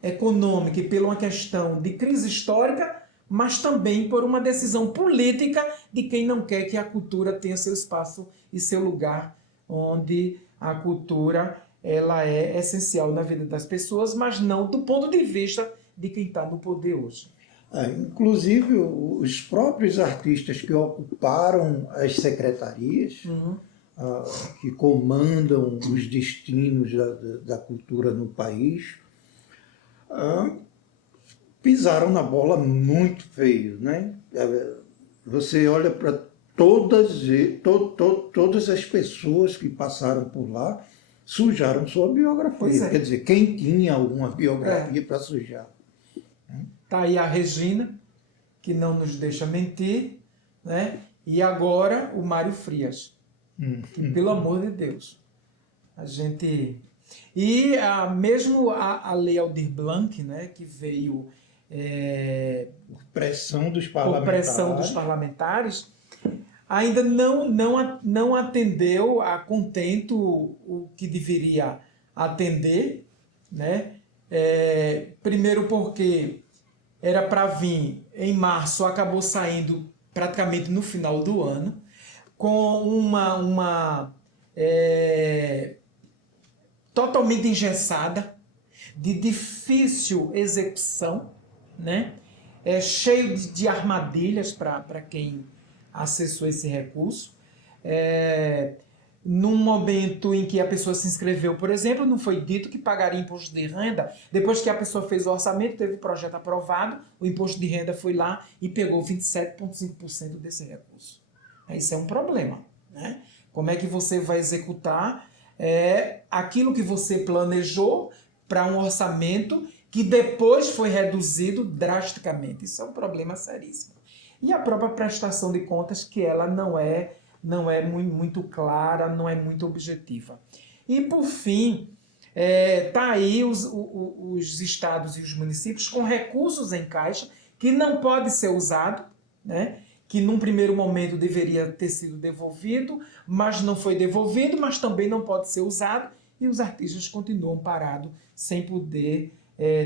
econômica e por uma questão de crise histórica, mas também por uma decisão política de quem não quer que a cultura tenha seu espaço e seu lugar, onde a cultura ela é essencial na vida das pessoas, mas não do ponto de vista de quem está no poder hoje. Inclusive, os próprios artistas que ocuparam as secretarias, que comandam os destinos da cultura no país, pisaram na bola muito feio, né? Você olha para todas as pessoas que passaram por lá, sujaram sua biografia. Quer dizer, quem tinha alguma biografia para sujar? Está aí a Regina, que não nos deixa mentir, né? E agora o Mário Frias, que, pelo amor de Deus, a gente... E mesmo a Lei Aldir Blanc, né, que veio... Por pressão dos parlamentares, ainda não atendeu a contento o que deveria atender, né? Primeiro porque era para vir em março, acabou saindo praticamente no final do ano, com uma totalmente engessada, de difícil execução, né? Cheio de armadilhas para quem acessou esse recurso. Num momento em que a pessoa se inscreveu, por exemplo, não foi dito que pagaria imposto de renda. Depois que a pessoa fez o orçamento, teve o projeto aprovado, o imposto de renda foi lá e pegou 27,5% desse recurso. Isso é um problema, né? Como é que você vai executar aquilo que você planejou para um orçamento que depois foi reduzido drasticamente? Isso é um problema seríssimo. E a própria prestação de contas, que ela não é muito clara, não é muito objetiva. E, por fim, tá aí os estados e os municípios com recursos em caixa que não pode ser usado, né? Que num primeiro momento deveria ter sido devolvido, mas não foi devolvido, mas também não pode ser usado, e os artistas continuam parados sem poder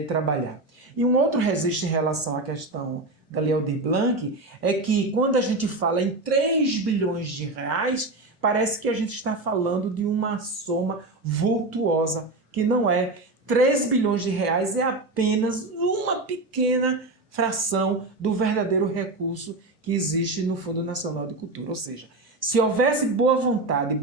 trabalhar. E um outro registro em relação à questão da Lei Aldir Blanc é que quando a gente fala em 3 bilhões de reais, parece que a gente está falando de uma soma vultuosa, que não é. 3 bilhões de reais é apenas uma pequena fração do verdadeiro recurso que existe no Fundo Nacional de Cultura. Ou seja, se houvesse boa vontade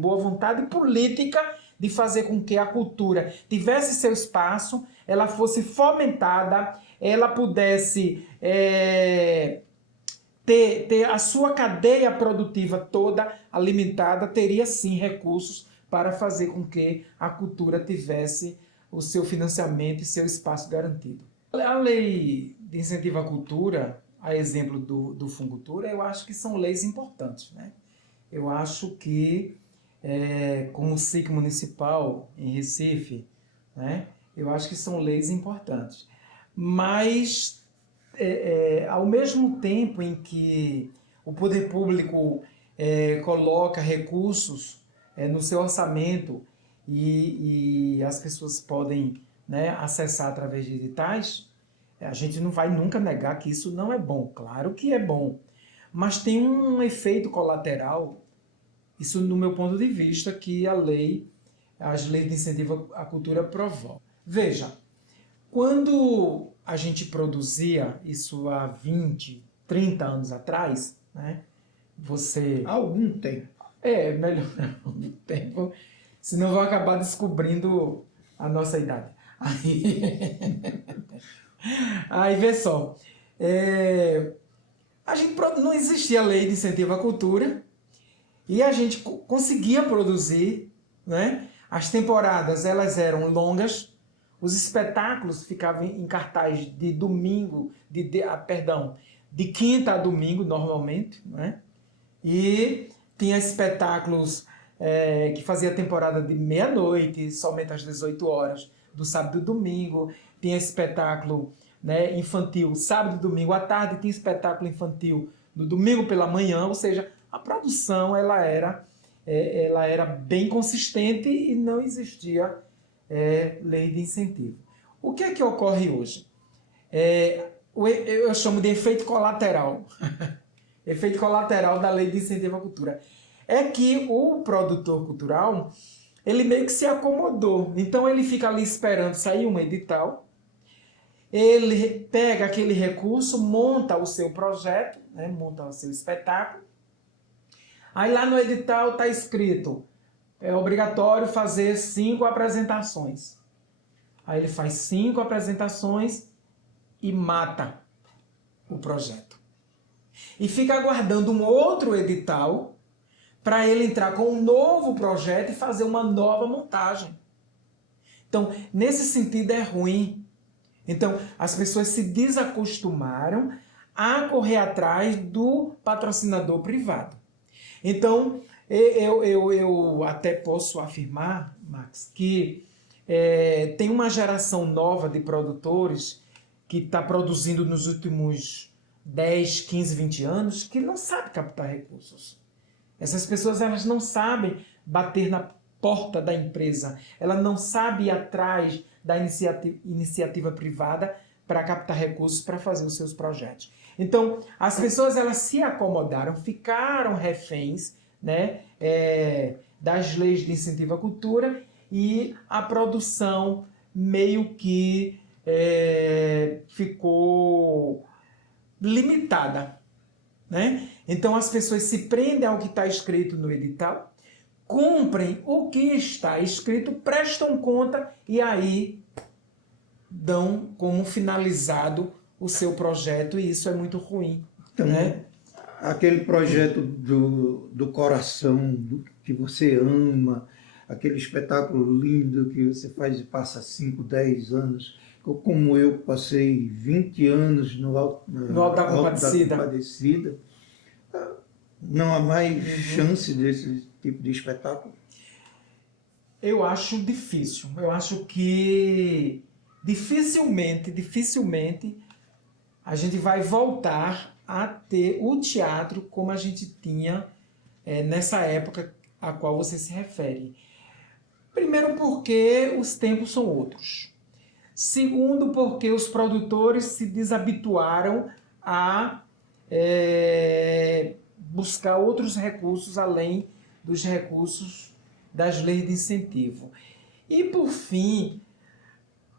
política de fazer com que a cultura tivesse seu espaço, ela fosse fomentada, ela pudesse ter a sua cadeia produtiva toda alimentada, teria sim recursos para fazer com que a cultura tivesse o seu financiamento e seu espaço garantido. A lei de incentivo à cultura, a exemplo do Funcultura, eu acho que são leis importantes, né? Eu acho que, como o SIC municipal em Recife, né, eu acho que são leis importantes. Mas, ao mesmo tempo em que o poder público coloca recursos no seu orçamento e as pessoas podem, né, acessar através de editais, a gente não vai nunca negar que isso não é bom. Claro que é bom, mas tem um efeito colateral, isso no meu ponto de vista, que as leis de incentivo à cultura provocam. Veja, quando a gente produzia isso há 20, 30 anos atrás, né, Há algum tempo. Melhor algum tempo, senão vou acabar descobrindo a nossa idade. Aí vê só, não existia lei de incentivo à cultura e a gente conseguia produzir, né? As temporadas elas eram longas, os espetáculos ficavam em cartaz de domingo, de quinta a domingo normalmente, né? E tinha espetáculos que fazia temporada de meia-noite, somente às 18 horas, do sábado e domingo. Tinha espetáculo, né, infantil sábado e domingo à tarde, tinha espetáculo infantil no domingo pela manhã, ou seja, a produção ela era bem consistente e não existia lei de incentivo. O que é que ocorre hoje? Eu chamo de efeito colateral. Efeito colateral da lei de incentivo à cultura. É que o produtor cultural, ele meio que se acomodou. Então ele fica ali esperando sair um edital, ele pega aquele recurso, monta o seu projeto, né, monta o seu espetáculo. Aí lá no edital está escrito, é obrigatório fazer 5 apresentações. Aí ele faz 5 apresentações e mata o projeto. E fica aguardando um outro edital para ele entrar com um novo projeto e fazer uma nova montagem. Então, nesse sentido é ruim. Então, as pessoas se desacostumaram a correr atrás do patrocinador privado. Então, eu até posso afirmar, Max, que tem uma geração nova de produtores que está produzindo nos últimos 10, 15, 20 anos que não sabe captar recursos. Essas pessoas elas não sabem bater na porta da empresa, ela não sabe ir atrás da iniciativa privada para captar recursos para fazer os seus projetos. Então, as pessoas elas se acomodaram, ficaram reféns, né, das leis de incentivo à cultura e a produção meio que ficou limitada, né? Então as pessoas se prendem ao que está escrito no edital, cumprem o que está escrito, prestam conta e aí dão como finalizado o seu projeto e isso é muito ruim. Então, né? Aquele projeto do coração, que você ama, aquele espetáculo lindo que você faz e passa 5, 10 anos, como eu passei 20 anos no Alto da Compadecida, não há mais chance desse tipo de espetáculo? Eu acho difícil. Eu acho que dificilmente a gente vai voltar a ter o teatro como a gente tinha nessa época a qual você se refere. Primeiro porque os tempos são outros. Segundo porque os produtores se desabituaram a buscar outros recursos além dos recursos das leis de incentivo. E por fim,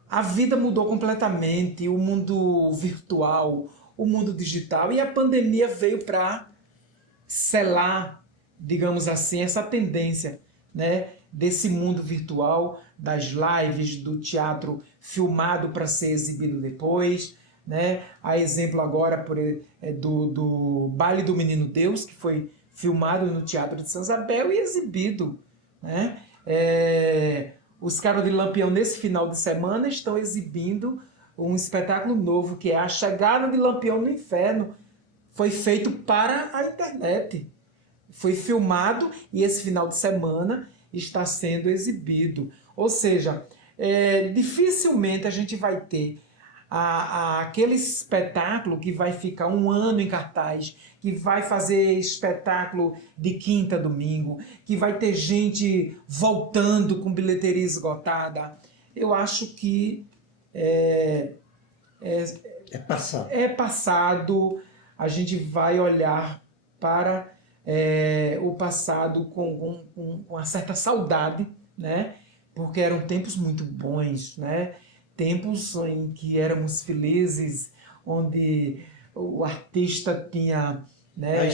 a vida mudou completamente, o mundo virtual, o mundo digital, e a pandemia veio para selar, digamos assim, essa tendência, né, desse mundo virtual, das lives, do teatro filmado para ser exibido depois, né? A exemplo agora do Baile do Menino Deus, que foi filmado no Teatro de São Isabel e exibido, né? Os Caras de Lampião, nesse final de semana, estão exibindo um espetáculo novo, que é A Chegada de Lampião no Inferno. Foi feito para a internet. Foi filmado e esse final de semana está sendo exibido. Ou seja, dificilmente a gente vai ter aquele espetáculo que vai ficar 1 ano em cartaz, que vai fazer espetáculo de quinta a domingo, que vai ter gente voltando com bilheteria esgotada. Eu acho que é passado. A gente vai olhar para o passado com uma certa saudade, né? Porque eram tempos muito bons, né? Tempos em que éramos felizes, onde o artista tinha, né, a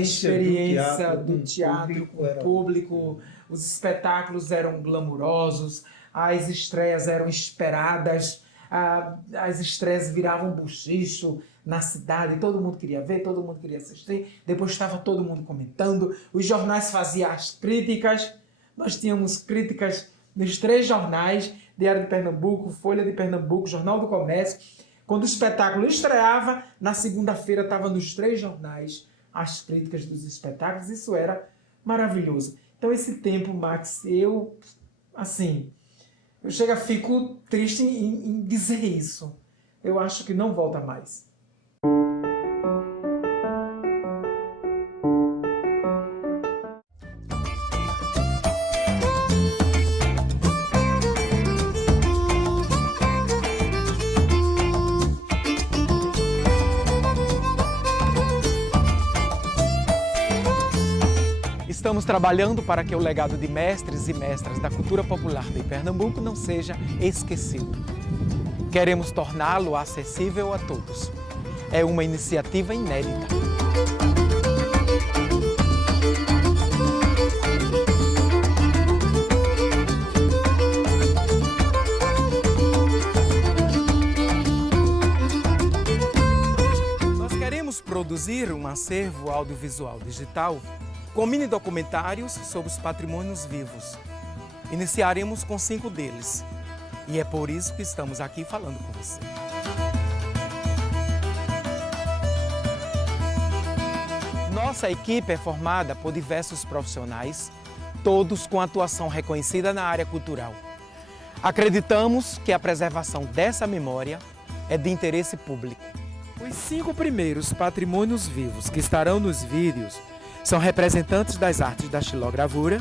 experiência do teatro com o público, os espetáculos eram glamurosos, as estreias eram esperadas, as estreias viravam buchicho na cidade, todo mundo queria ver, todo mundo queria assistir, depois estava todo mundo comentando, os jornais faziam as críticas, nós tínhamos críticas nos 3 jornais, Diário de Pernambuco, Folha de Pernambuco, Jornal do Comércio. Quando o espetáculo estreava, na segunda-feira estava nos 3 jornais as críticas dos espetáculos, isso era maravilhoso. Então esse tempo, Max, eu fico triste em dizer isso. Eu acho que não volta mais. Estamos trabalhando para que o legado de mestres e mestras da cultura popular de Pernambuco não seja esquecido. Queremos torná-lo acessível a todos. É uma iniciativa inédita. Nós queremos produzir um acervo audiovisual digital com mini-documentários sobre os patrimônios vivos. Iniciaremos com 5 deles. E é por isso que estamos aqui falando com você. Nossa equipe é formada por diversos profissionais, todos com atuação reconhecida na área cultural. Acreditamos que a preservação dessa memória é de interesse público. Os 5 primeiros patrimônios vivos que estarão nos vídeos são representantes das artes da xilogravura,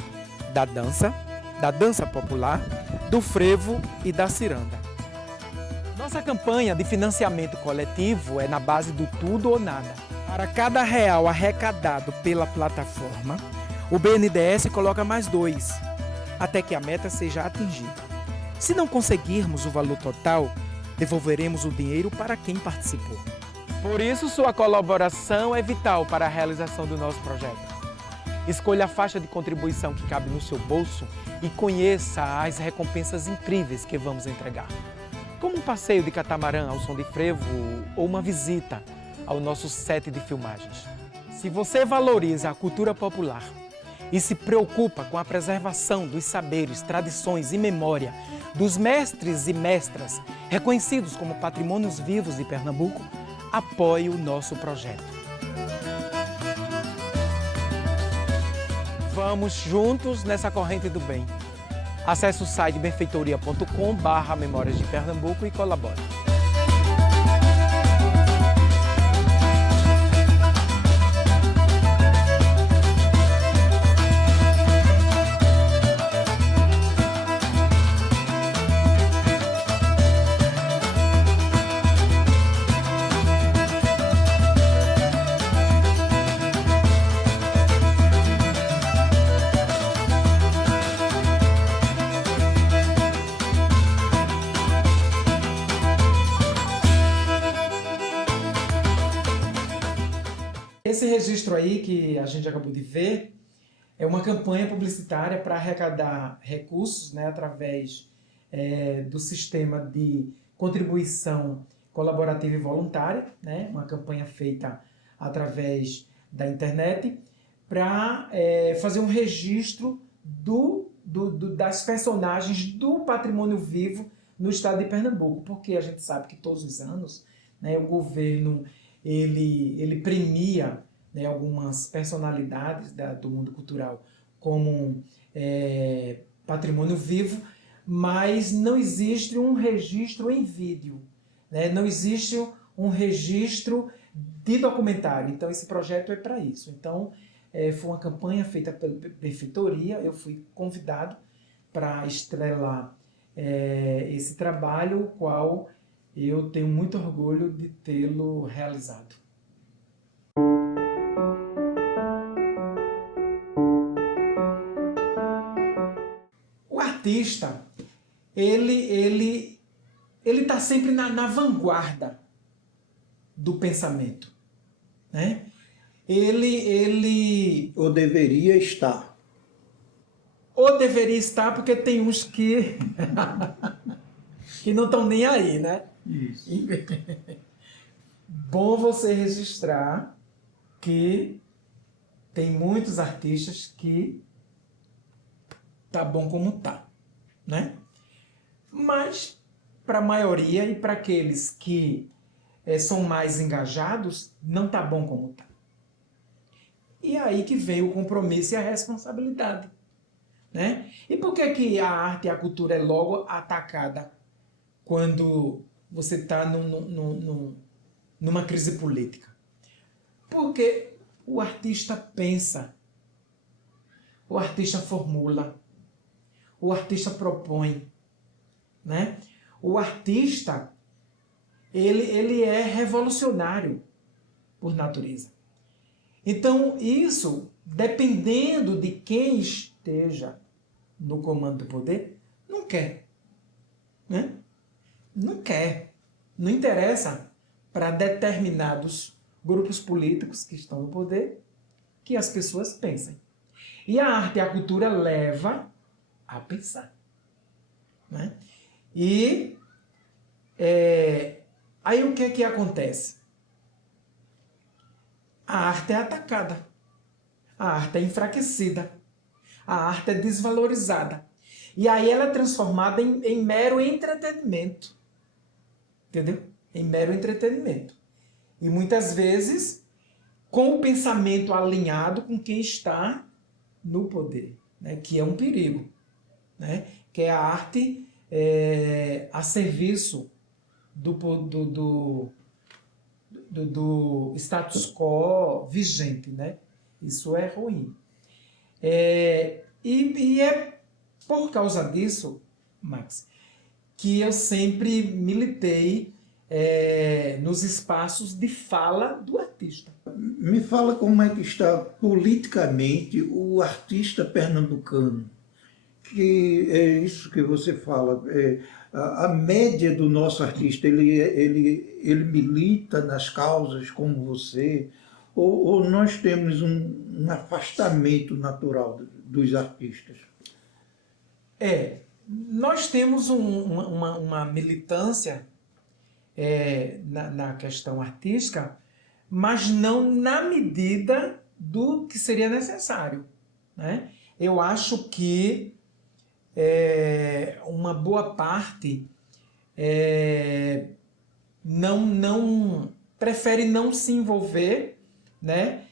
da dança popular, do frevo e da ciranda. Nossa campanha de financiamento coletivo é na base do tudo ou nada. Para cada real arrecadado pela plataforma, o BNDES coloca mais 2, até que a meta seja atingida. Se não conseguirmos o valor total, devolveremos o dinheiro para quem participou. Por isso, sua colaboração é vital para a realização do nosso projeto. Escolha a faixa de contribuição que cabe no seu bolso e conheça as recompensas incríveis que vamos entregar. Como um passeio de catamarã ao som de frevo ou uma visita ao nosso set de filmagens. Se você valoriza a cultura popular e se preocupa com a preservação dos saberes, tradições e memória dos mestres e mestras reconhecidos como patrimônios vivos de Pernambuco, apoie o nosso projeto. Vamos juntos nessa corrente do bem. Acesse o site benfeitoria.com/Memórias de Pernambuco e colabore. Esse registro aí que a gente acabou de ver é uma campanha publicitária para arrecadar recursos, né, através do sistema de contribuição colaborativa e voluntária, né, uma campanha feita através da internet para fazer um registro das personagens do patrimônio vivo no estado de Pernambuco, porque a gente sabe que todos os anos, né, o governo ele premia, né, algumas personalidades do mundo cultural como patrimônio vivo, mas não existe um registro em vídeo, né? Não existe um registro de documentário. Então esse projeto é para isso. Então foi uma campanha feita pela Benfeitoria, eu fui convidado para estrelar esse trabalho, o qual eu tenho muito orgulho de tê-lo realizado. O artista, ele está sempre na vanguarda do pensamento, né? Ou deveria estar. Ou deveria estar, porque tem uns que que não estão nem aí, né? Isso. Bom você registrar que tem muitos artistas que tá bom como tá, né? Mas para a maioria e para aqueles que são mais engajados, não tá bom como tá. E é aí que vem o compromisso e a responsabilidade, né? E por que a arte e a cultura é logo atacada quando você está numa crise política? Porque o artista pensa, o artista formula, o artista propõe, né? O artista, ele é revolucionário por natureza. Então, isso, dependendo de quem esteja no comando do poder, não quer, né? Não quer. Não interessa para determinados grupos políticos que estão no poder que as pessoas pensem. E a arte e a cultura leva a pensar, né? E aí o que é que acontece? A arte é atacada, a arte é enfraquecida, a arte é desvalorizada. E aí ela é transformada em mero entretenimento. Entendeu? Em mero entretenimento. E muitas vezes com o pensamento alinhado com quem está no poder, né? Que é um perigo, né? Que é a arte a serviço do status quo vigente, né? Isso é ruim. E é por causa disso, Max, que eu sempre militei nos espaços de fala do artista. Me fala como é que está politicamente o artista pernambucano, que é isso que você fala. A média do nosso artista, ele milita nas causas como você, ou nós temos um afastamento natural dos artistas? Nós temos uma militância na questão artística, mas não na medida do que seria necessário, né? Eu acho que uma boa parte prefere não se envolver, né?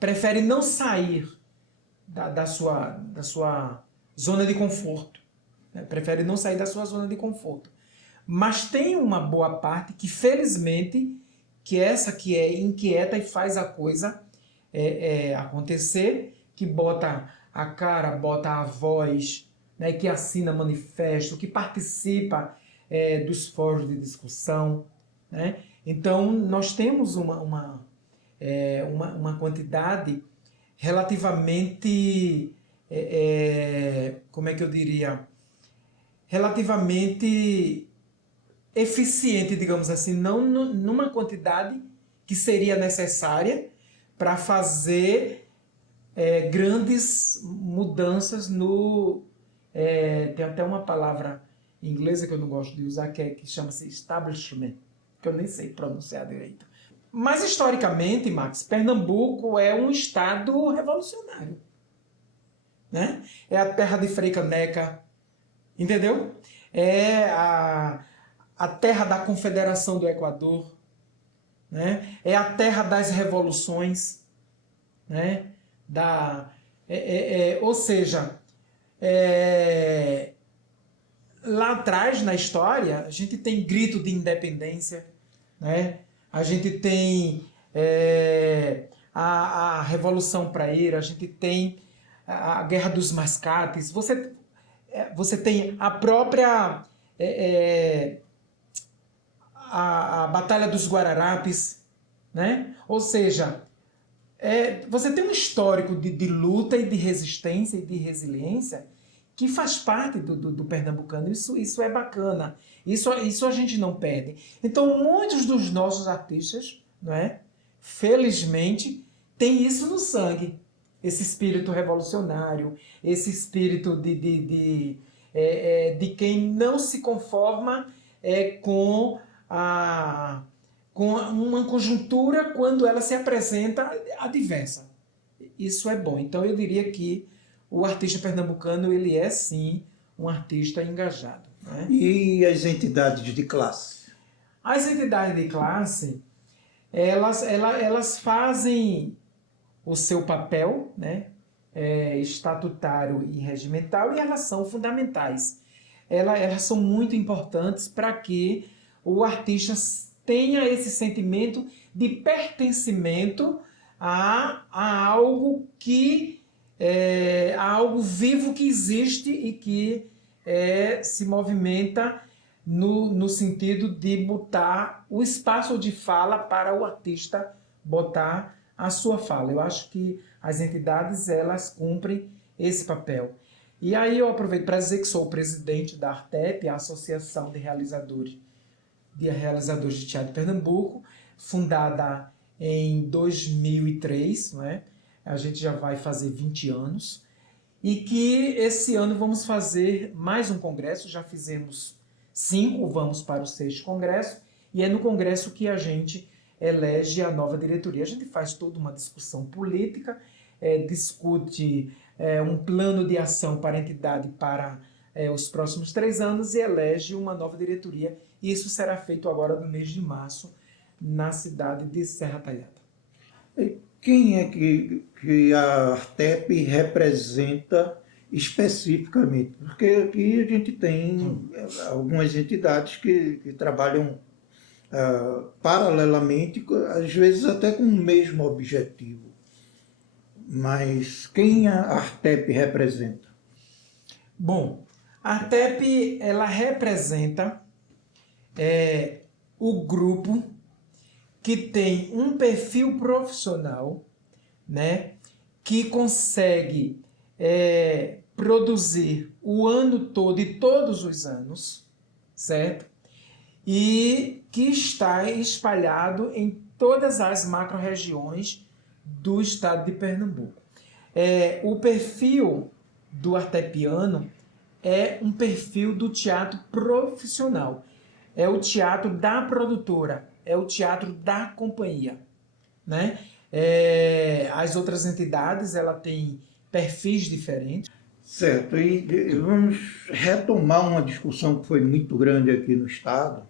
Prefere não sair da sua zona de conforto, né? Prefere não sair da sua zona de conforto. Mas tem uma boa parte que, felizmente, que é inquieta e faz a coisa acontecer, que bota a cara, bota a voz, né, que assina manifesto, que participa dos fóruns de discussão, né? Então, nós temos uma quantidade relativamente, como é que eu diria, relativamente eficiente, digamos assim, não numa quantidade que seria necessária para fazer grandes mudanças tem até uma palavra inglesa que eu não gosto de usar, que chama-se establishment, que eu nem sei pronunciar direito. Mas, historicamente, Max, Pernambuco é um estado revolucionário, né? É a terra de Frei Caneca, entendeu? É a terra da Confederação do Equador, né? É a terra das revoluções, né? Ou seja, lá atrás na história a gente tem grito de independência, né? A gente tem a Revolução Praeira, a gente tem a Guerra dos Mascates, você tem a própria a Batalha dos Guararapes, né? Ou seja, você tem um histórico de luta e de resistência e de resiliência que faz parte do pernambucano. Isso é bacana. Isso a gente não perde. Então, muitos dos nossos artistas, não é? Felizmente, tem isso no sangue. Esse espírito revolucionário, esse espírito de quem não se conforma com uma conjuntura quando ela se apresenta adversa. Isso é bom. Então eu diria que o artista pernambucano ele é sim um artista engajado, né? E as entidades de classe? As entidades de classe, elas fazem o seu papel, né? Estatutário e regimental, e elas são fundamentais. Elas são muito importantes para que o artista tenha esse sentimento de pertencimento a algo a algo vivo que existe e que se movimenta no sentido de botar o espaço de fala para o artista botar a sua fala. Eu acho que as entidades elas cumprem esse papel. E aí eu aproveito para dizer que sou o presidente da ARTEP, a Associação de Realizadores de Teatro de Pernambuco, fundada em 2003, né? A gente já vai fazer 20 anos, e que esse ano vamos fazer mais um congresso, já fizemos 5, vamos para o 6º congresso, e é no congresso que a gente elege a nova diretoria. A gente faz toda uma discussão política, discute um plano de ação para a entidade para os próximos 3 anos e elege uma nova diretoria. E isso será feito agora no mês de março, na cidade de Serra Talhada. E quem é que a ARTEP representa especificamente? Porque aqui a gente tem algumas entidades que trabalham paralelamente, às vezes até com o mesmo objetivo. Mas quem a ARTEP representa? Bom, a ARTEP ela representa o grupo que tem um perfil profissional, né, que consegue produzir o ano todo e todos os anos, certo? E que está espalhado em todas as macro-regiões do estado de Pernambuco. O perfil do artepiano é um perfil do teatro profissional. É o teatro da produtora, é o teatro da companhia, né? As outras entidades ela tem perfis diferentes. Certo, e vamos retomar uma discussão que foi muito grande aqui no estado,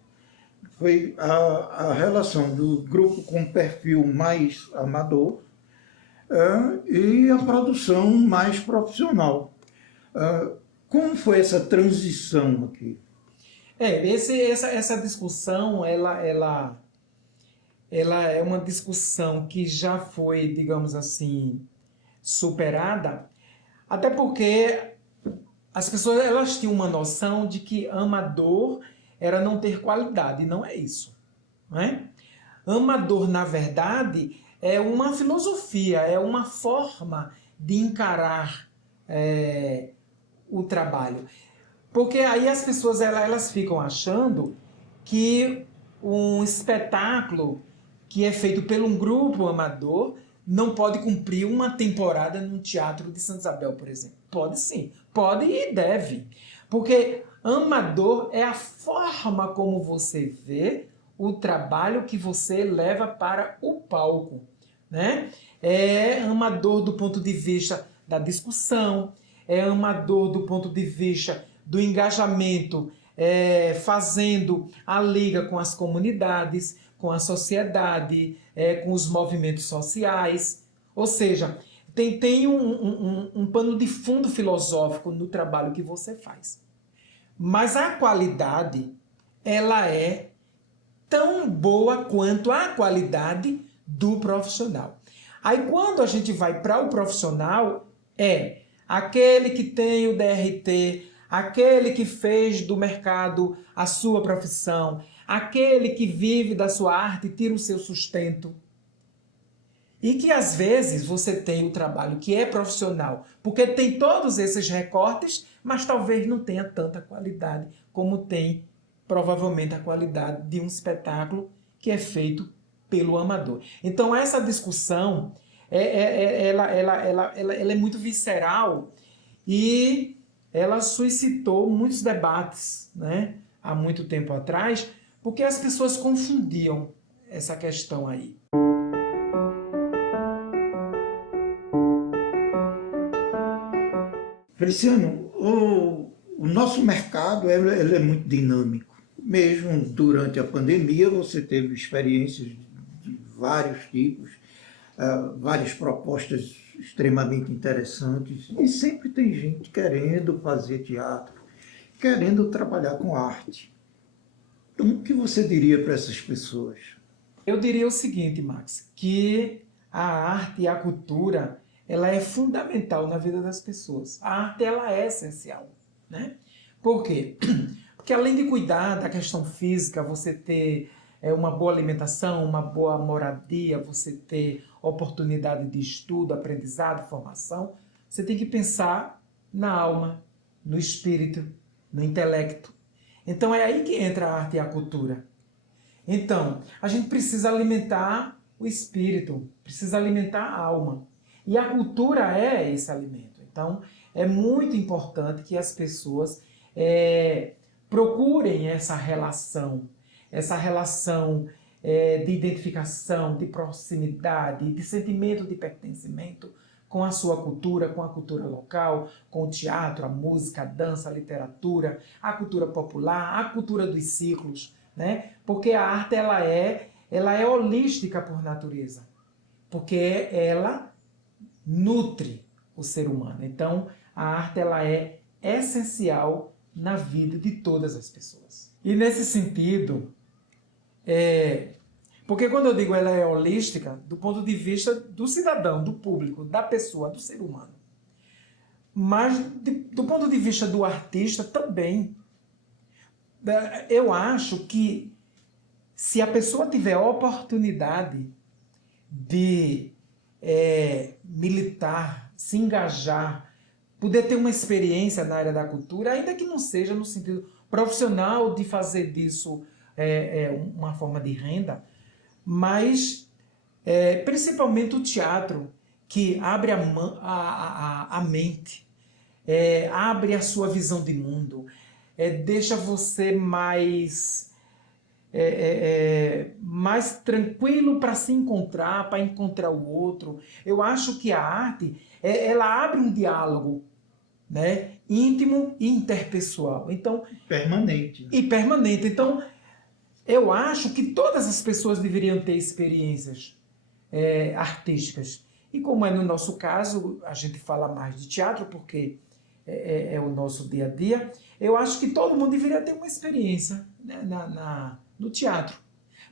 foi a relação do grupo com perfil mais amador e a produção mais profissional. Como foi essa transição aqui? Essa discussão, ela é uma discussão que já foi, digamos assim, superada, até porque as pessoas elas tinham uma noção de que amador era não ter qualidade, e não é isso, não é? Amador, na verdade, é uma filosofia, é uma forma de encarar o trabalho. Porque aí as pessoas elas ficam achando que um espetáculo que é feito por um grupo amador não pode cumprir uma temporada num teatro de Santa Isabel, por exemplo. Pode sim, pode e deve. Porque amador é a forma como você vê o trabalho que você leva para o palco, né? É amador do ponto de vista da discussão, é amador do ponto de vista do engajamento, fazendo a liga com as comunidades, com a sociedade, com os movimentos sociais. Ou seja, tem um pano de fundo filosófico no trabalho que você faz. Mas a qualidade, ela é tão boa quanto a qualidade do profissional. Aí quando a gente vai para o profissional, aquele que tem o DRT, aquele que fez do mercado a sua profissão, aquele que vive da sua arte e tira o seu sustento. E que às vezes você tem o trabalho que é profissional, porque tem todos esses recortes, mas talvez não tenha tanta qualidade como tem provavelmente a qualidade de um espetáculo que é feito pelo amador. Então essa discussão ela é muito visceral e ela suscitou muitos debates, né, há muito tempo atrás, porque as pessoas confundiam essa questão aí. Feliciano, o nosso mercado ele é muito dinâmico. Mesmo durante a pandemia, você teve experiências de vários tipos, várias propostas extremamente interessantes, e sempre tem gente querendo fazer teatro, querendo trabalhar com arte. Então, o que você diria para essas pessoas? Eu diria o seguinte, Max, que a arte e a cultura, ela é fundamental na vida das pessoas. A arte, ela é essencial, né? Por quê? Porque além de cuidar da questão física, você ter uma boa alimentação, uma boa moradia, você ter oportunidade de estudo, aprendizado, formação, você tem que pensar na alma, no espírito, no intelecto. Então é aí que entra a arte e a cultura. Então, a gente precisa alimentar o espírito, precisa alimentar a alma. E a cultura é esse alimento. Então, é muito importante que as pessoas procurem essa relação de identificação, de proximidade, de sentimento de pertencimento com a sua cultura, com a cultura local, com o teatro, a música, a dança, a literatura, a cultura popular, a cultura dos ciclos, né? Porque a arte ela é holística por natureza, porque ela nutre o ser humano. Então, a arte ela é essencial na vida de todas as pessoas. E nesse sentido, porque quando eu digo ela é holística, do ponto de vista do cidadão, do público, da pessoa, do ser humano. Mas do ponto de vista do artista também. Eu acho que se a pessoa tiver oportunidade de militar, se engajar, poder ter uma experiência na área da cultura, ainda que não seja no sentido profissional de fazer disso uma forma de renda, mas principalmente o teatro, que abre a mente, abre a sua visão de mundo, deixa você mais tranquilo para se encontrar, para encontrar o outro. Eu acho que a arte ela abre um diálogo, né, íntimo e interpessoal. Então, Permanente. E permanente. Então, eu acho que todas as pessoas deveriam ter experiências artísticas. E como é no nosso caso, a gente fala mais de teatro, porque é o nosso dia a dia, eu acho que todo mundo deveria ter uma experiência, né, no teatro.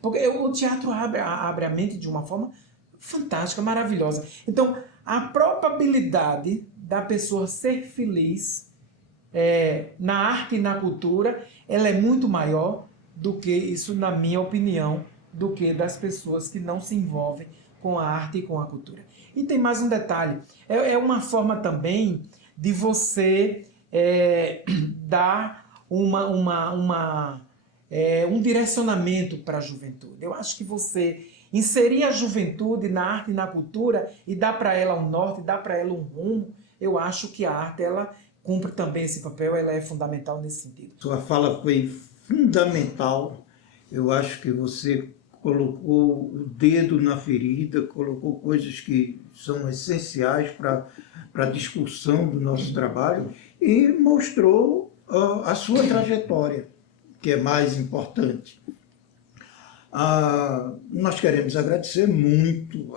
Porque o teatro abre a mente de uma forma fantástica, maravilhosa. Então, a probabilidade da pessoa ser feliz na arte e na cultura, ela é muito maior do que isso, na minha opinião, do que das pessoas que não se envolvem com a arte e com a cultura. E tem mais um detalhe, é uma forma também de você dar um direcionamento para a juventude. Eu acho que você inserir a juventude na arte e na cultura e dar para ela um norte, dar para ela um rumo, eu acho que a arte ela cumpre também esse papel, ela é fundamental nesse sentido. Sua fala foi fundamental. Eu acho que você colocou o dedo na ferida, colocou coisas que são essenciais para a discussão do nosso trabalho e mostrou a sua trajetória, que é mais importante. Nós queremos agradecer muito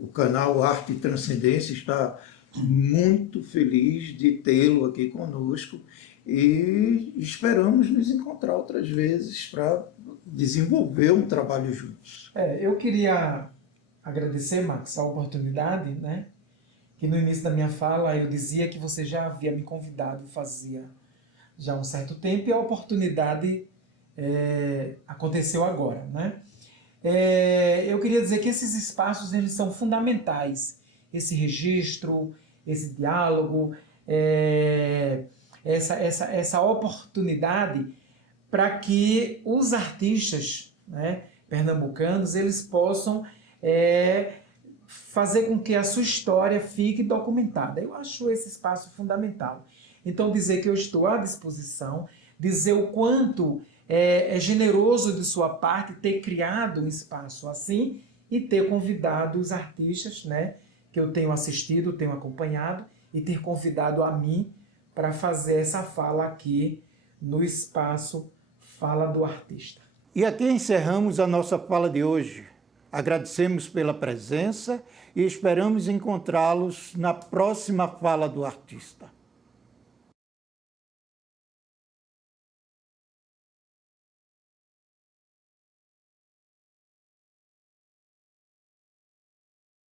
o canal Arte e Transcendência, está muito feliz de tê-lo aqui conosco e esperamos nos encontrar outras vezes para desenvolver um trabalho juntos. Eu queria agradecer, Max, a oportunidade, né? Que no início da minha fala eu dizia que você já havia me convidado fazia já um certo tempo e a oportunidade aconteceu agora, né? Eu queria dizer que esses espaços eles são fundamentais, esse registro, esse diálogo, essa oportunidade para que os artistas, né, pernambucanos eles possam fazer com que a sua história fique documentada. Eu acho esse espaço fundamental. Então, dizer que eu estou à disposição, dizer o quanto é generoso de sua parte ter criado um espaço assim e ter convidado os artistas, né, que eu tenho assistido, tenho acompanhado, e ter convidado a mim para fazer essa fala aqui no espaço Fala do Artista. E aqui encerramos a nossa fala de hoje. Agradecemos pela presença e esperamos encontrá-los na próxima Fala do Artista.